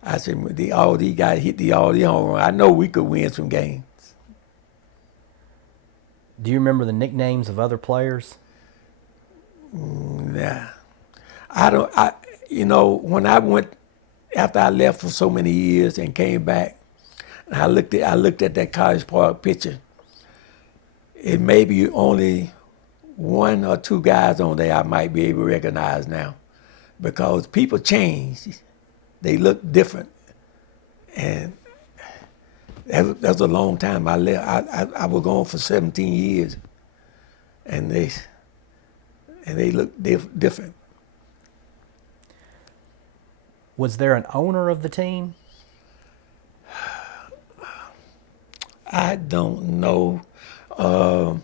I said, all these guys hit all these home runs. I know we could win some games. Do you remember the nicknames of other players? Nah. I don't. When I went, after I left for so many years and came back, and I looked at that College Park picture. It may be only one or two guys on there I might be able to recognize now, because people change. They look different, and that was a long time. I left. I was gone for 17 years, and they look different. Was there an owner of the team? I don't know. I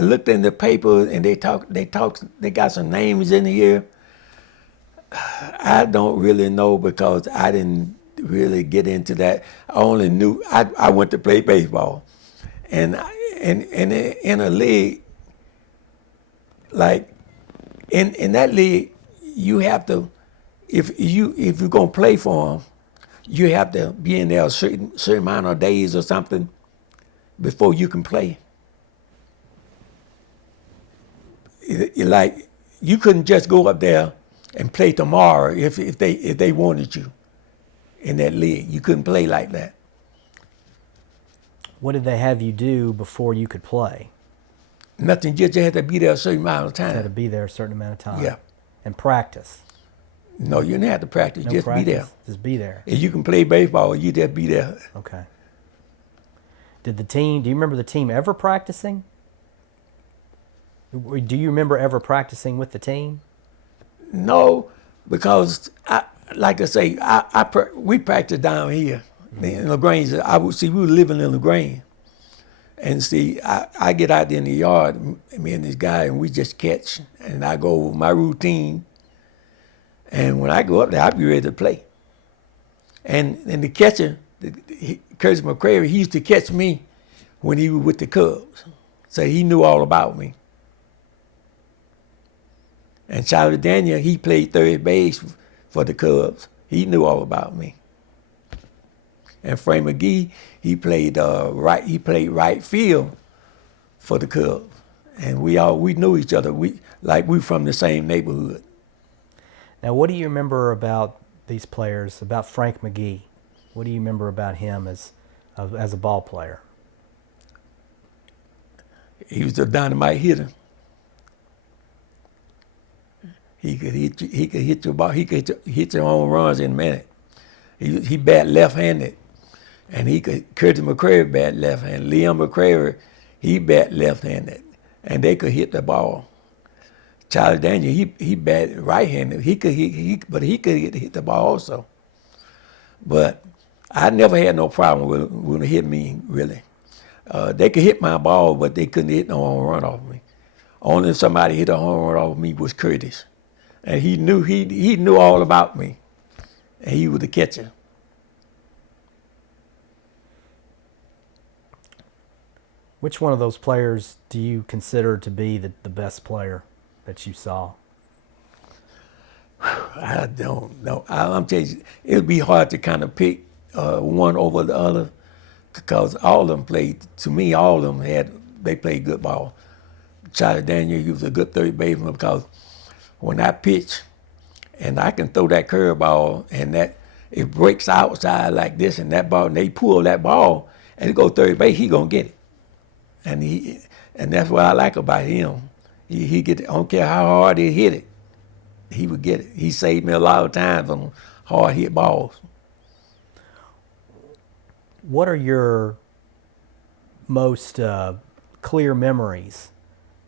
looked in the paper and they got some names in here. I don't really know because I didn't really get into that. I only knew I went to play baseball, and in a league like in that league, you have to, if you're gonna play for them, you have to be in there a certain amount of days or something before you can play. Like you couldn't just go up there and play tomorrow if they wanted you in that league. You couldn't play like that. What did they have you do before you could play? Nothing, just you had to be there a certain amount of You had to time. be there a certain amount of time. Yeah. And practice. No, you didn't have to practice, No just practice. be there. Just be there. If you can play baseball, you just be there. Okay. Do you remember the team ever practicing? Do you remember ever practicing with the team? No, because like I say, we practiced down here in LaGrange. We were living in LaGrange, and see, I get out there in the yard, me and this guy, and we just catch, and I go over my routine, and when I go up there, I be ready to play. And the catcher, Curtis McCrary, he used to catch me when he was with the Cubs, so he knew all about me. And Charlie Daniel, he played third base for the Cubs. He knew all about me. And Frank McGee, he played right field for the Cubs. And we knew each other. We from the same neighborhood. Now, what do you remember about these players, about Frank McGee? What do you remember about him as a ball player? He was a dynamite hitter. He could hit your ball. He could hit your home runs in a minute. He bat left-handed, and Curtis McCrary bat left-handed. Liam McCrary, he bat left-handed, and they could hit the ball. Charlie Daniel, he bat right-handed. But he could hit the ball also. But I never had no problem with him hit me really. They could hit my ball, but they couldn't hit no home run off me. Only if somebody hit a home run off me was Curtis. And he knew all about me. And he was the catcher. Which one of those players do you consider to be the best player that you saw? I don't know. I'm telling you, it would be hard to kind of pick one over the other because all of them played. To me, all of them they played good ball. Charlie Daniel, he was a good third baseman because when I pitch and I can throw that curveball and that it breaks outside like this and that ball, and they pull that ball and it go third base, he gonna get it. And that's what I like about him. He get it. I don't care how hard he hit it, he would get it. He saved me a lot of times on hard hit balls. What are your most clear memories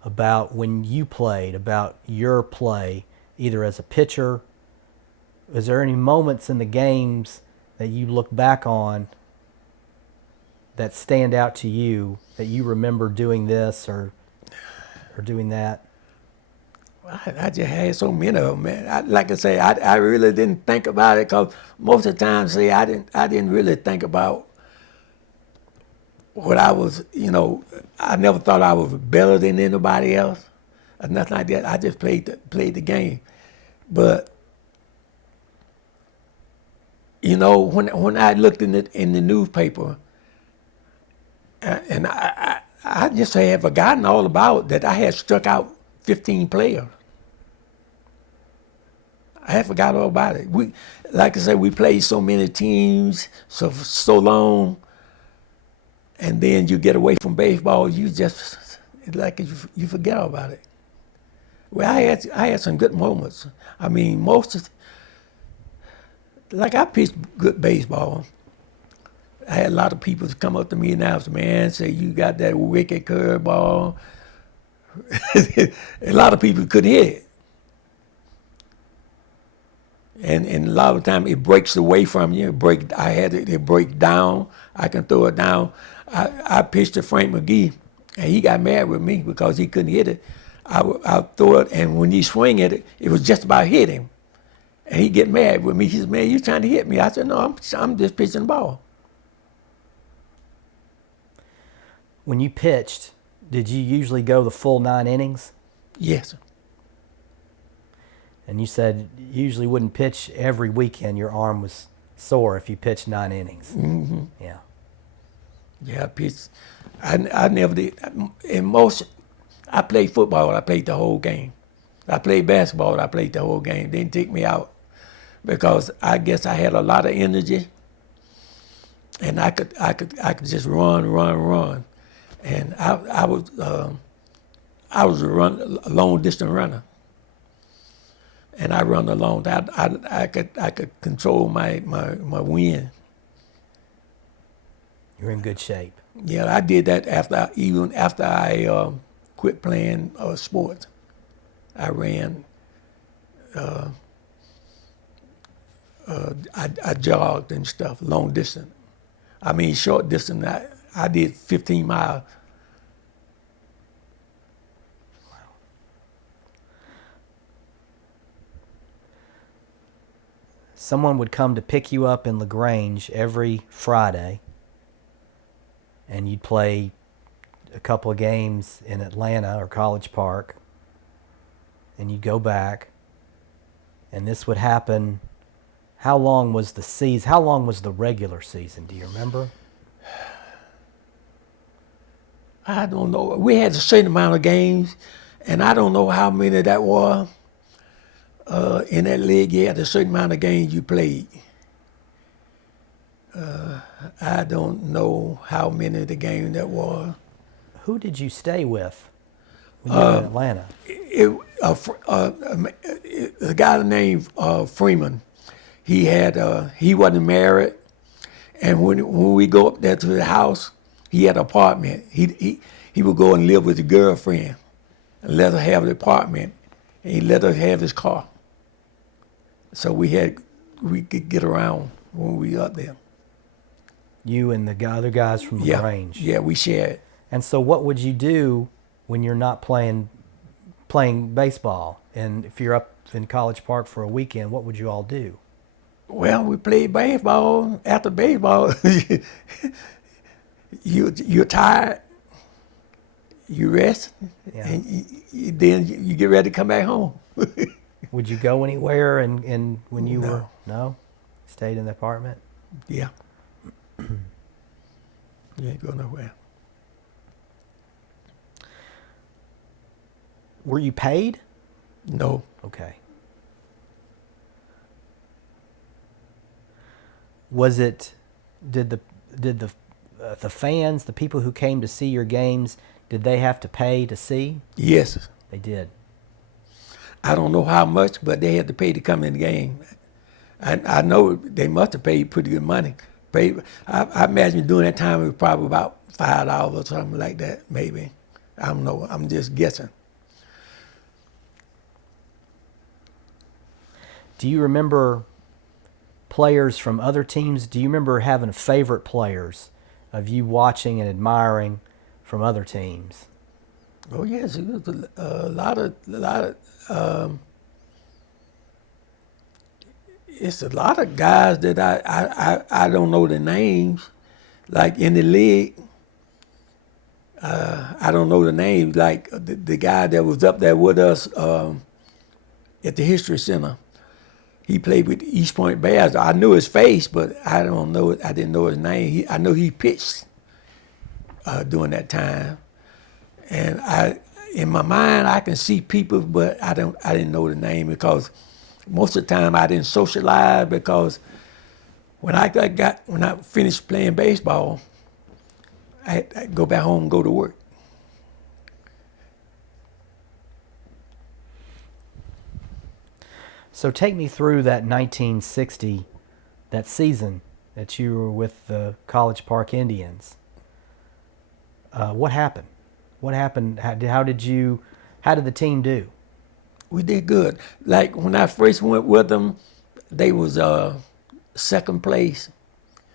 about when you played, about your play, either as a pitcher? Is there any moments in the games that you look back on that stand out to you, that you remember doing this or doing that? I just had so many of them, man. Like I say, I really didn't think about it because most of the time, see, I didn't really think about what I was, I never thought I was better than anybody else or nothing like that. I just played the game. But, when I looked in the newspaper, and I just had forgotten all about that I had struck out 15 players. I had forgot all about it. Like I said, we played so many teams so long. And then you get away from baseball, you just, you forget all about it. Well, I had some good moments. I mean, I pitched good baseball. I had a lot of people come up to me and ask, man, say, you got that wicked curveball. A lot of people couldn't hit it. And a lot of the time it breaks away from you. It break down. I can throw it down. I pitched to Frank McGee, and he got mad with me because he couldn't hit it. I throw it, and when he swing at it, it was just about hit him. And he get mad with me. He said, man, you trying to hit me? I said, no, I'm just pitching the ball. When you pitched, did you usually go the full 9 innings? Yes. And you said you usually wouldn't pitch every weekend. Your arm was sore if you pitched 9 innings. Mm-hmm. Yeah. Yeah, I pitched. I never did. I played football. I played the whole game. I played basketball. I played the whole game. They didn't take me out because I guess I had a lot of energy. and I could just run, and I was a long distance runner, and I run along. I could control my wind. You're in good shape. Yeah, I did that even after I quit playing sports. I ran. I jogged and stuff, long distance. I mean, short distance. I did 15 miles. Someone would come to pick you up in LaGrange every Friday, and you'd play a couple of games in Atlanta or College Park, and you'd go back, and this would happen. How long was the season? How long was the regular season? Do you remember? I don't know. We had a certain amount of games, and I don't know how many that was. In that league, you had a certain amount of games you played. I don't know how many of the games that was. Who did you stay with when you were in Atlanta? A guy named Freeman. He wasn't married, and when we go up there to the house, he had an apartment. He would go and live with his girlfriend, and let her have the apartment, and he let her have his car. So we could get around when we up there. You and the other guys from LaGrange. Yeah, we shared. And so, what would you do when you're not playing baseball? And if you're up in College Park for a weekend, what would you all do? Well, we played baseball. After baseball, you're tired. You rest, and then you get ready to come back home. Would you go anywhere? And when you No. were stayed in the apartment? Yeah. You ain't go nowhere. Were you paid? No. Okay. Was it? Did the fans, the people who came to see your games, did they have to pay to see? Yes. They did. I don't know how much, but they had to pay to come in the game. I know they must have paid pretty good money. I imagine during that time it was probably about $5 or something like that, maybe. I don't know. I'm just guessing. Do you remember players from other teams? Do you remember having favorite players of you watching and admiring from other teams? Oh yes, it was a lot of. It's a lot of guys that I don't know the names. Like in the league, I don't know the names. Like the guy that was up there with us at the History Center, he played with East Point Bears. I knew his face, but I don't know. I didn't know his name. I know he pitched during that time, and in my mind I can see people, but I didn't know the name because most of the time I didn't socialize because when I finished playing baseball, I'd go back home and go to work. So take me through that 1960, that season that you were with the College Park Indians. What happened? What happened? How did the team do? We did good. Like when I first went with them, they was second place.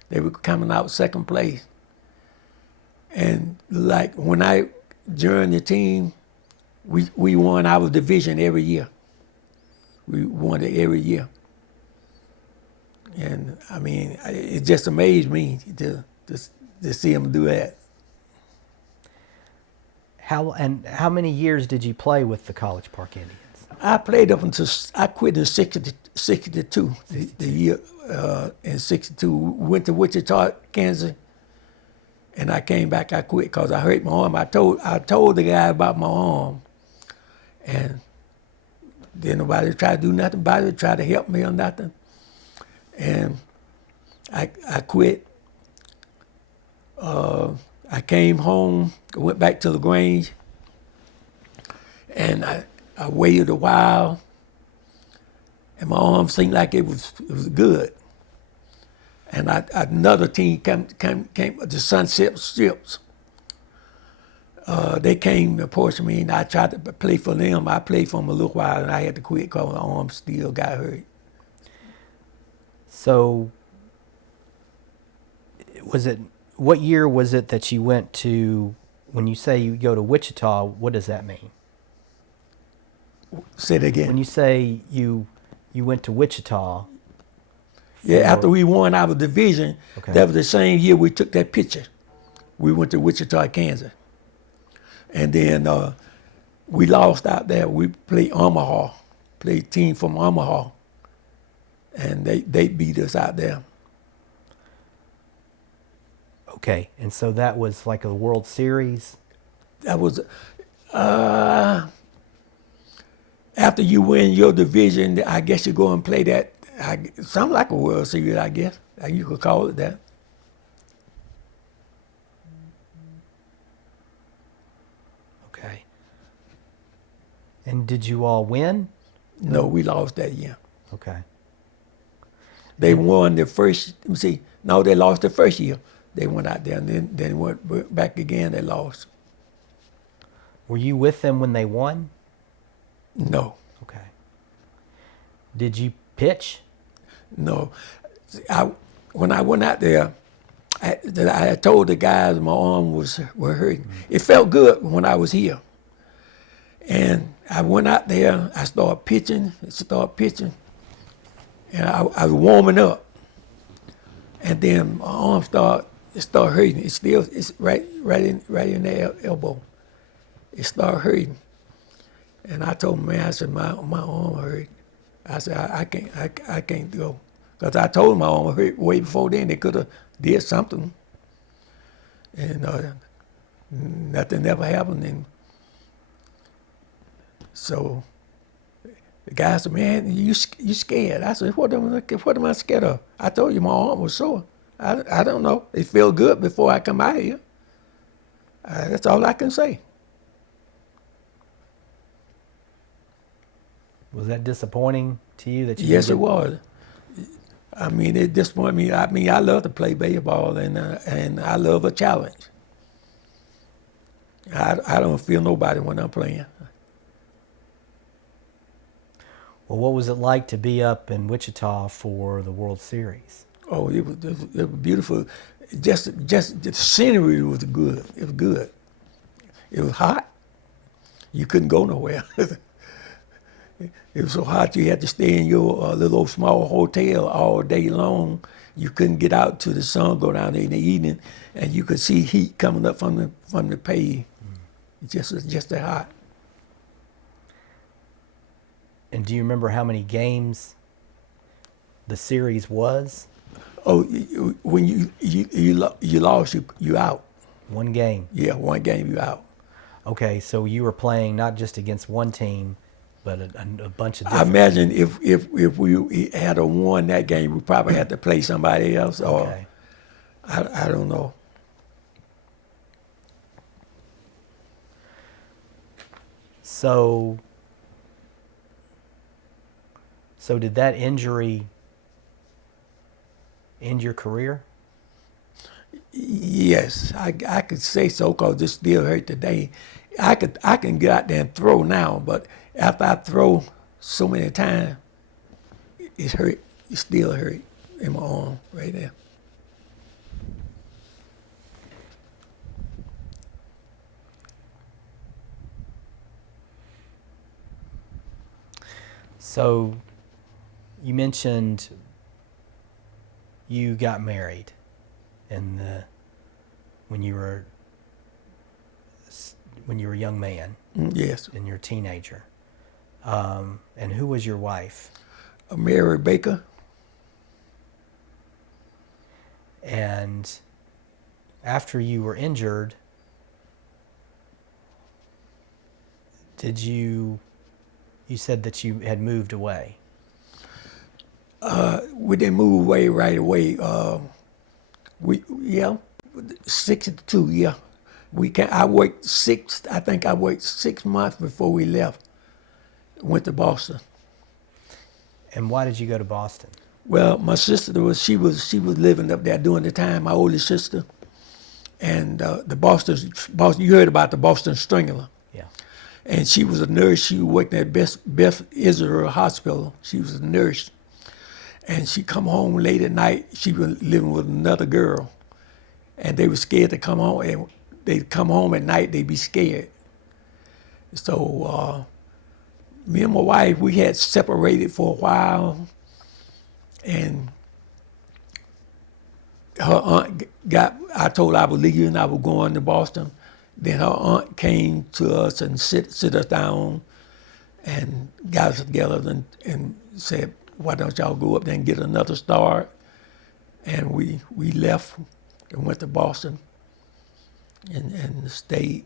They were coming out second place. And like when I joined the team, we won our division every year. We won it every year. And I mean, it just amazed me to see them do that. How many years did you play with the College Park Indians? I played up until I quit in 62, the year in 62. Went to Wichita, Kansas, and I came back. I quit because I hurt my arm. I told the guy about my arm, and then nobody tried to do nothing about it, tried to help me or nothing. And I quit, I came home, went back to LaGrange, and I waited a while, and my arm seemed like it was good. And another team came, the Sunset Ships. They came to approach me, and I tried to play for them. I played for them a little while, and I had to quit because my arm still got hurt. So, what year was it that you went to, when you say you go to Wichita, what does that mean? Say it again. When you say you went to Wichita. Yeah, after we won our division, Okay. that was the same year we took that picture. We went to Wichita, Kansas. And then we lost out there. We played Omaha, played team from Omaha. And they beat us out there. Okay, and so that was like a World Series? That was, after you win your division, I guess you go and play that, something like a World Series, I guess. You could call it that. Okay. And did you all win? No, we lost that year. Okay. They won the first, let me see, no, they lost the first year. They went out there, and then went back again, they lost. Were you with them when they won? No, Okay. Did you pitch? no. When I went out there, I told the guys my arm was hurting. It felt good when I was here. And I went out there, I started pitching, and I was warming up. And then my arm started hurting. It's right in the elbow. It started hurting. And I told him, man, I said, my arm hurt. I said, I can't go. Because I told him my arm hurt way before then. They could have did something. And nothing ever happened. And so the guy said, man, you scared. I said, what am I scared of? I told you my arm was sore. I don't know. It felt good before I come out here. That's all I can say. Was that disappointing to you that you Yes, didn't it was. I mean, it disappointed me. I mean, I love to play baseball, and I love a challenge. I don't feel nobody when I'm playing. Well, what was it like to be up in Wichita for the World Series? Oh, it was beautiful. Just the scenery was good. It was good. It was hot. You couldn't go nowhere. It was so hot you had to stay in your little small hotel all day long. You couldn't get out to the sun go down there in the evening, and you could see heat coming up from the pave. It was just that hot. And do you remember how many games the series was? Oh, when you lost, you out. One game. Yeah, one game you out. Okay, so you were playing not just against one team, but a bunch of I different imagine if we had won that game, we probably had to play somebody else, or Okay. I don't know. So did that injury end your career? Yes, I could say so because it still hurt today. I can get out there and throw now, but after I throw so many times, it hurt. It still hurt in my arm right there. So you mentioned you got married when you were a young man Yes, and you're a teenager. And who was your wife? Mary Baker. And after you were injured, you said that you had moved away. We didn't move away right away. 62, yeah. I worked I think I worked 6 months before we left. Went to Boston. And why did you go to Boston? Well, my sister she was living up there during the time, my oldest sister. And the Boston, you heard about the Boston Strangler. Yeah. And she was a nurse. She worked at Beth Israel Hospital. She was a nurse. And she come home late at night. She was living with another girl. And they were scared to come home. And they'd come home at night, they'd be scared. So me and my wife, we had separated for a while. And her aunt I told her I was leaving and I was going to Boston. Then her aunt came to us and sit us down and got us together and said, why don't y'all go up there and get another start? And we left and went to Boston and stayed.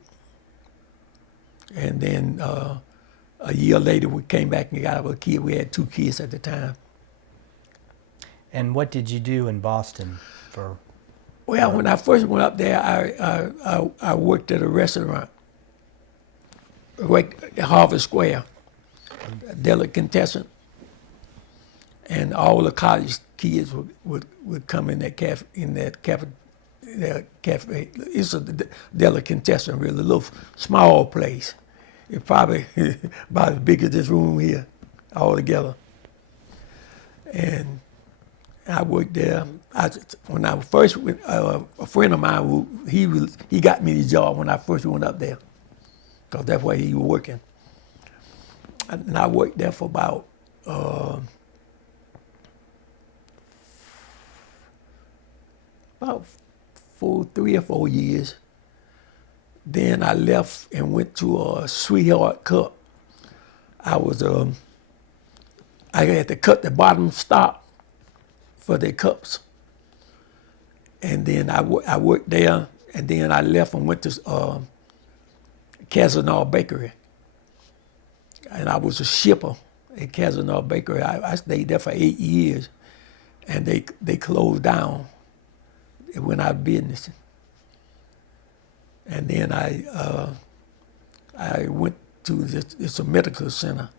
And then a year later, we came back and got our kid. We had 2 kids at the time. And what did you do in Boston for? Well, when I first went up there, I worked at a restaurant. I worked at Harvard Square, a delicatessen. And all the college kids would come in that cafe. It's a delicatessen, really, a little small place. It's probably about as big as this room here, all together. And I worked there. When I first went, a friend of mine, he got me the job when I first went up there, because that's where he was working. And I worked there for about 3 or 4 years. Then I left and went to a Sweetheart Cup. I had to cut the bottom stop for their cups. And then I worked there, and then I left and went to Casanova Bakery. And I was a shipper at Casanova Bakery. I stayed there for 8 years, and they closed down. It went out of business. And then I went to it's a medical center.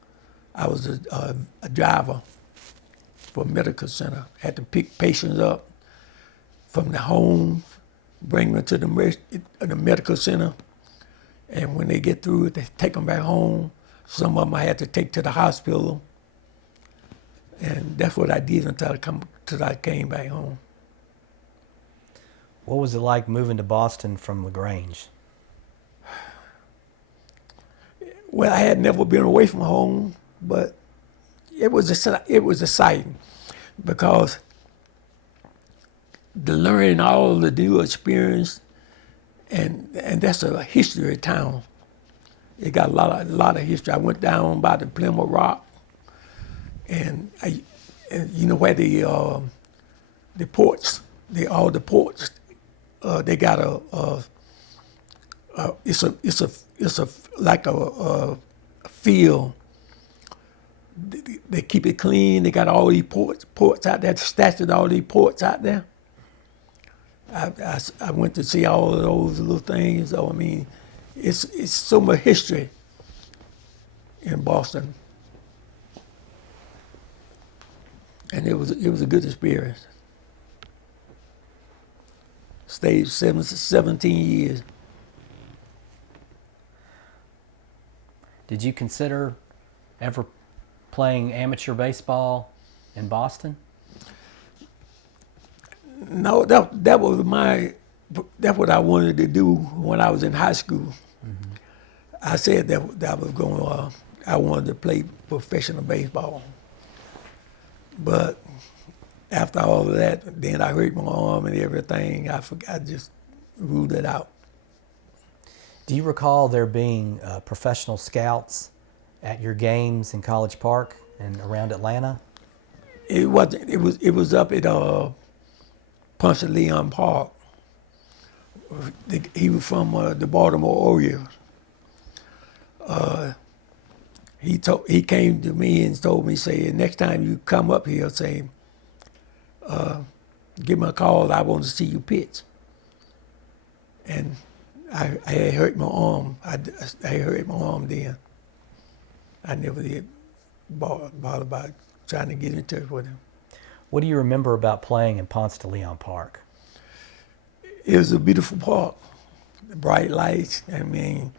I was a driver for a medical center. Had to pick patients up from the home, bring them to the medical center, and when they get through, they take them back home. Some of them I had to take to the hospital, and that's what I did until I came back home. What was it like moving to Boston from LaGrange? Well, I had never been away from home, but it was exciting because the learning all the new experience, and that's a history of town. It got a lot of history. I went down by the Plymouth Rock, and you know where the ports, all the ports, they got it's like a field. They keep it clean. They got all these ports out there, statued all these ports out there. I went to see all of those little things. So I mean, it's so much history in Boston, and it was a good experience. Stayed 17 years. Did you consider ever playing amateur baseball in Boston? No, that was that's what I wanted to do when I was in high school. Mm-hmm. I said that I was going. I wanted to play professional baseball, but after all of that, then I hurt my arm and everything. I just ruled it out. Do you recall there being professional scouts at your games in College Park and around Atlanta? It wasn't. It was up at Ponce de Leon Park. He was from the Baltimore Orioles. He came to me and told me, say, next time you come up here, say, give me a call. I want to see you pitch. and I had hurt my arm. I hurt my arm then. I never did bother about trying to get in touch with him. What do you remember about playing in Ponce de Leon Park? It was a beautiful park, the bright lights. I mean,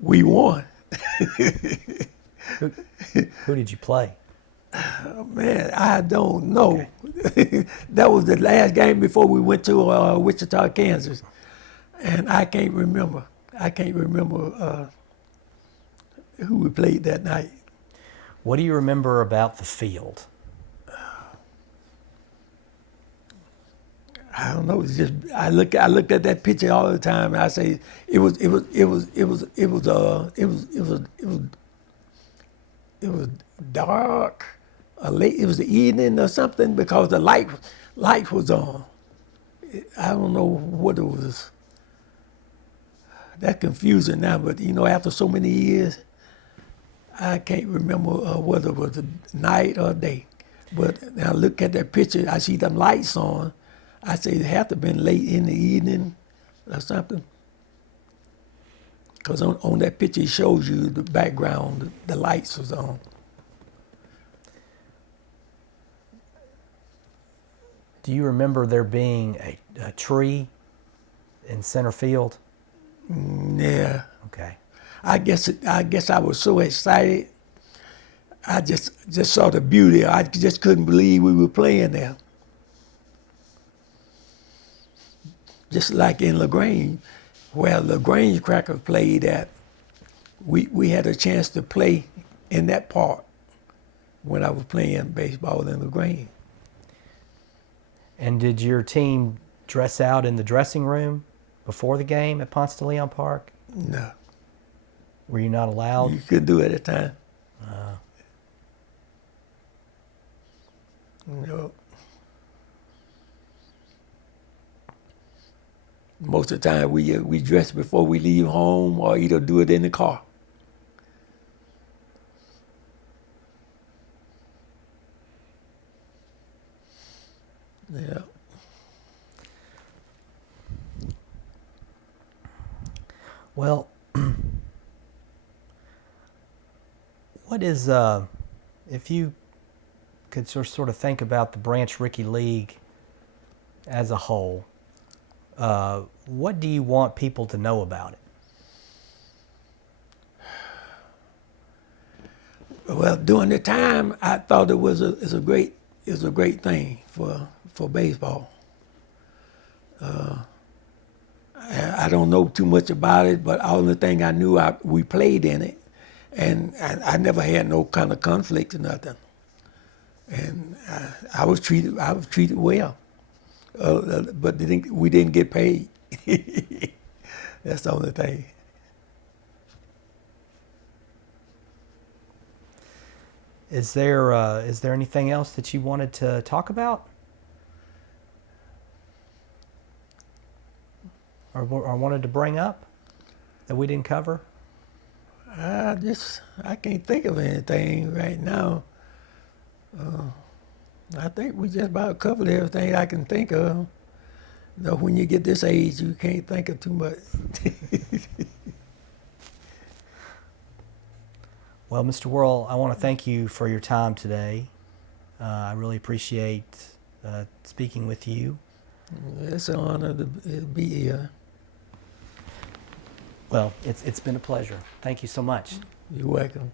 we won. Who did you play? Oh, man, I don't know. Okay. That was the last game before we went to Wichita, Kansas, and I can't remember. Who we played that night. What do you remember about the field? I don't know. It's just I looked at that picture all the time, and I say it was dark, late. It was the evening or something because the light was on. I don't know what it was. That's confusing now, but after so many years, I can't remember whether it was a night or day. But now look at that picture. I see them lights on. I say it had to have been late in the evening or something. Because on that picture, it shows you the background, the lights was on. Do you remember there being a tree in center field? Yeah. Okay. I guess I was so excited. I just saw the beauty. I just couldn't believe we were playing there. Just like in LaGrange, where LaGrange Cracker played at, we had a chance to play in that park when I was playing baseball in LaGrange. And did your team dress out in the dressing room before the game at Ponce de Leon Park? No. Were you not allowed? You couldn't do it at the time. No. Most of the time we dress before we leave home or either do it in the car. Yeah. Well, what is, if you could sort of think about the Branch Rickey League as a whole, what do you want people to know about it? Well, during the time, I thought it was a great thing for baseball. I don't know too much about it, but all the thing I knew, we played in it, and I never had no kind of conflict or nothing. And I was treated well, but we didn't get paid. That's the only thing. Is there anything else that you wanted to talk about, or wanted to bring up that we didn't cover? I can't think of anything right now. I think we just about covered everything I can think of. When you get this age, you can't think of too much. Well, Mr. Worle, I want to thank you for your time today. I really appreciate speaking with you. It's an honor to be here. Well, it's been a pleasure. Thank you so much. You're welcome.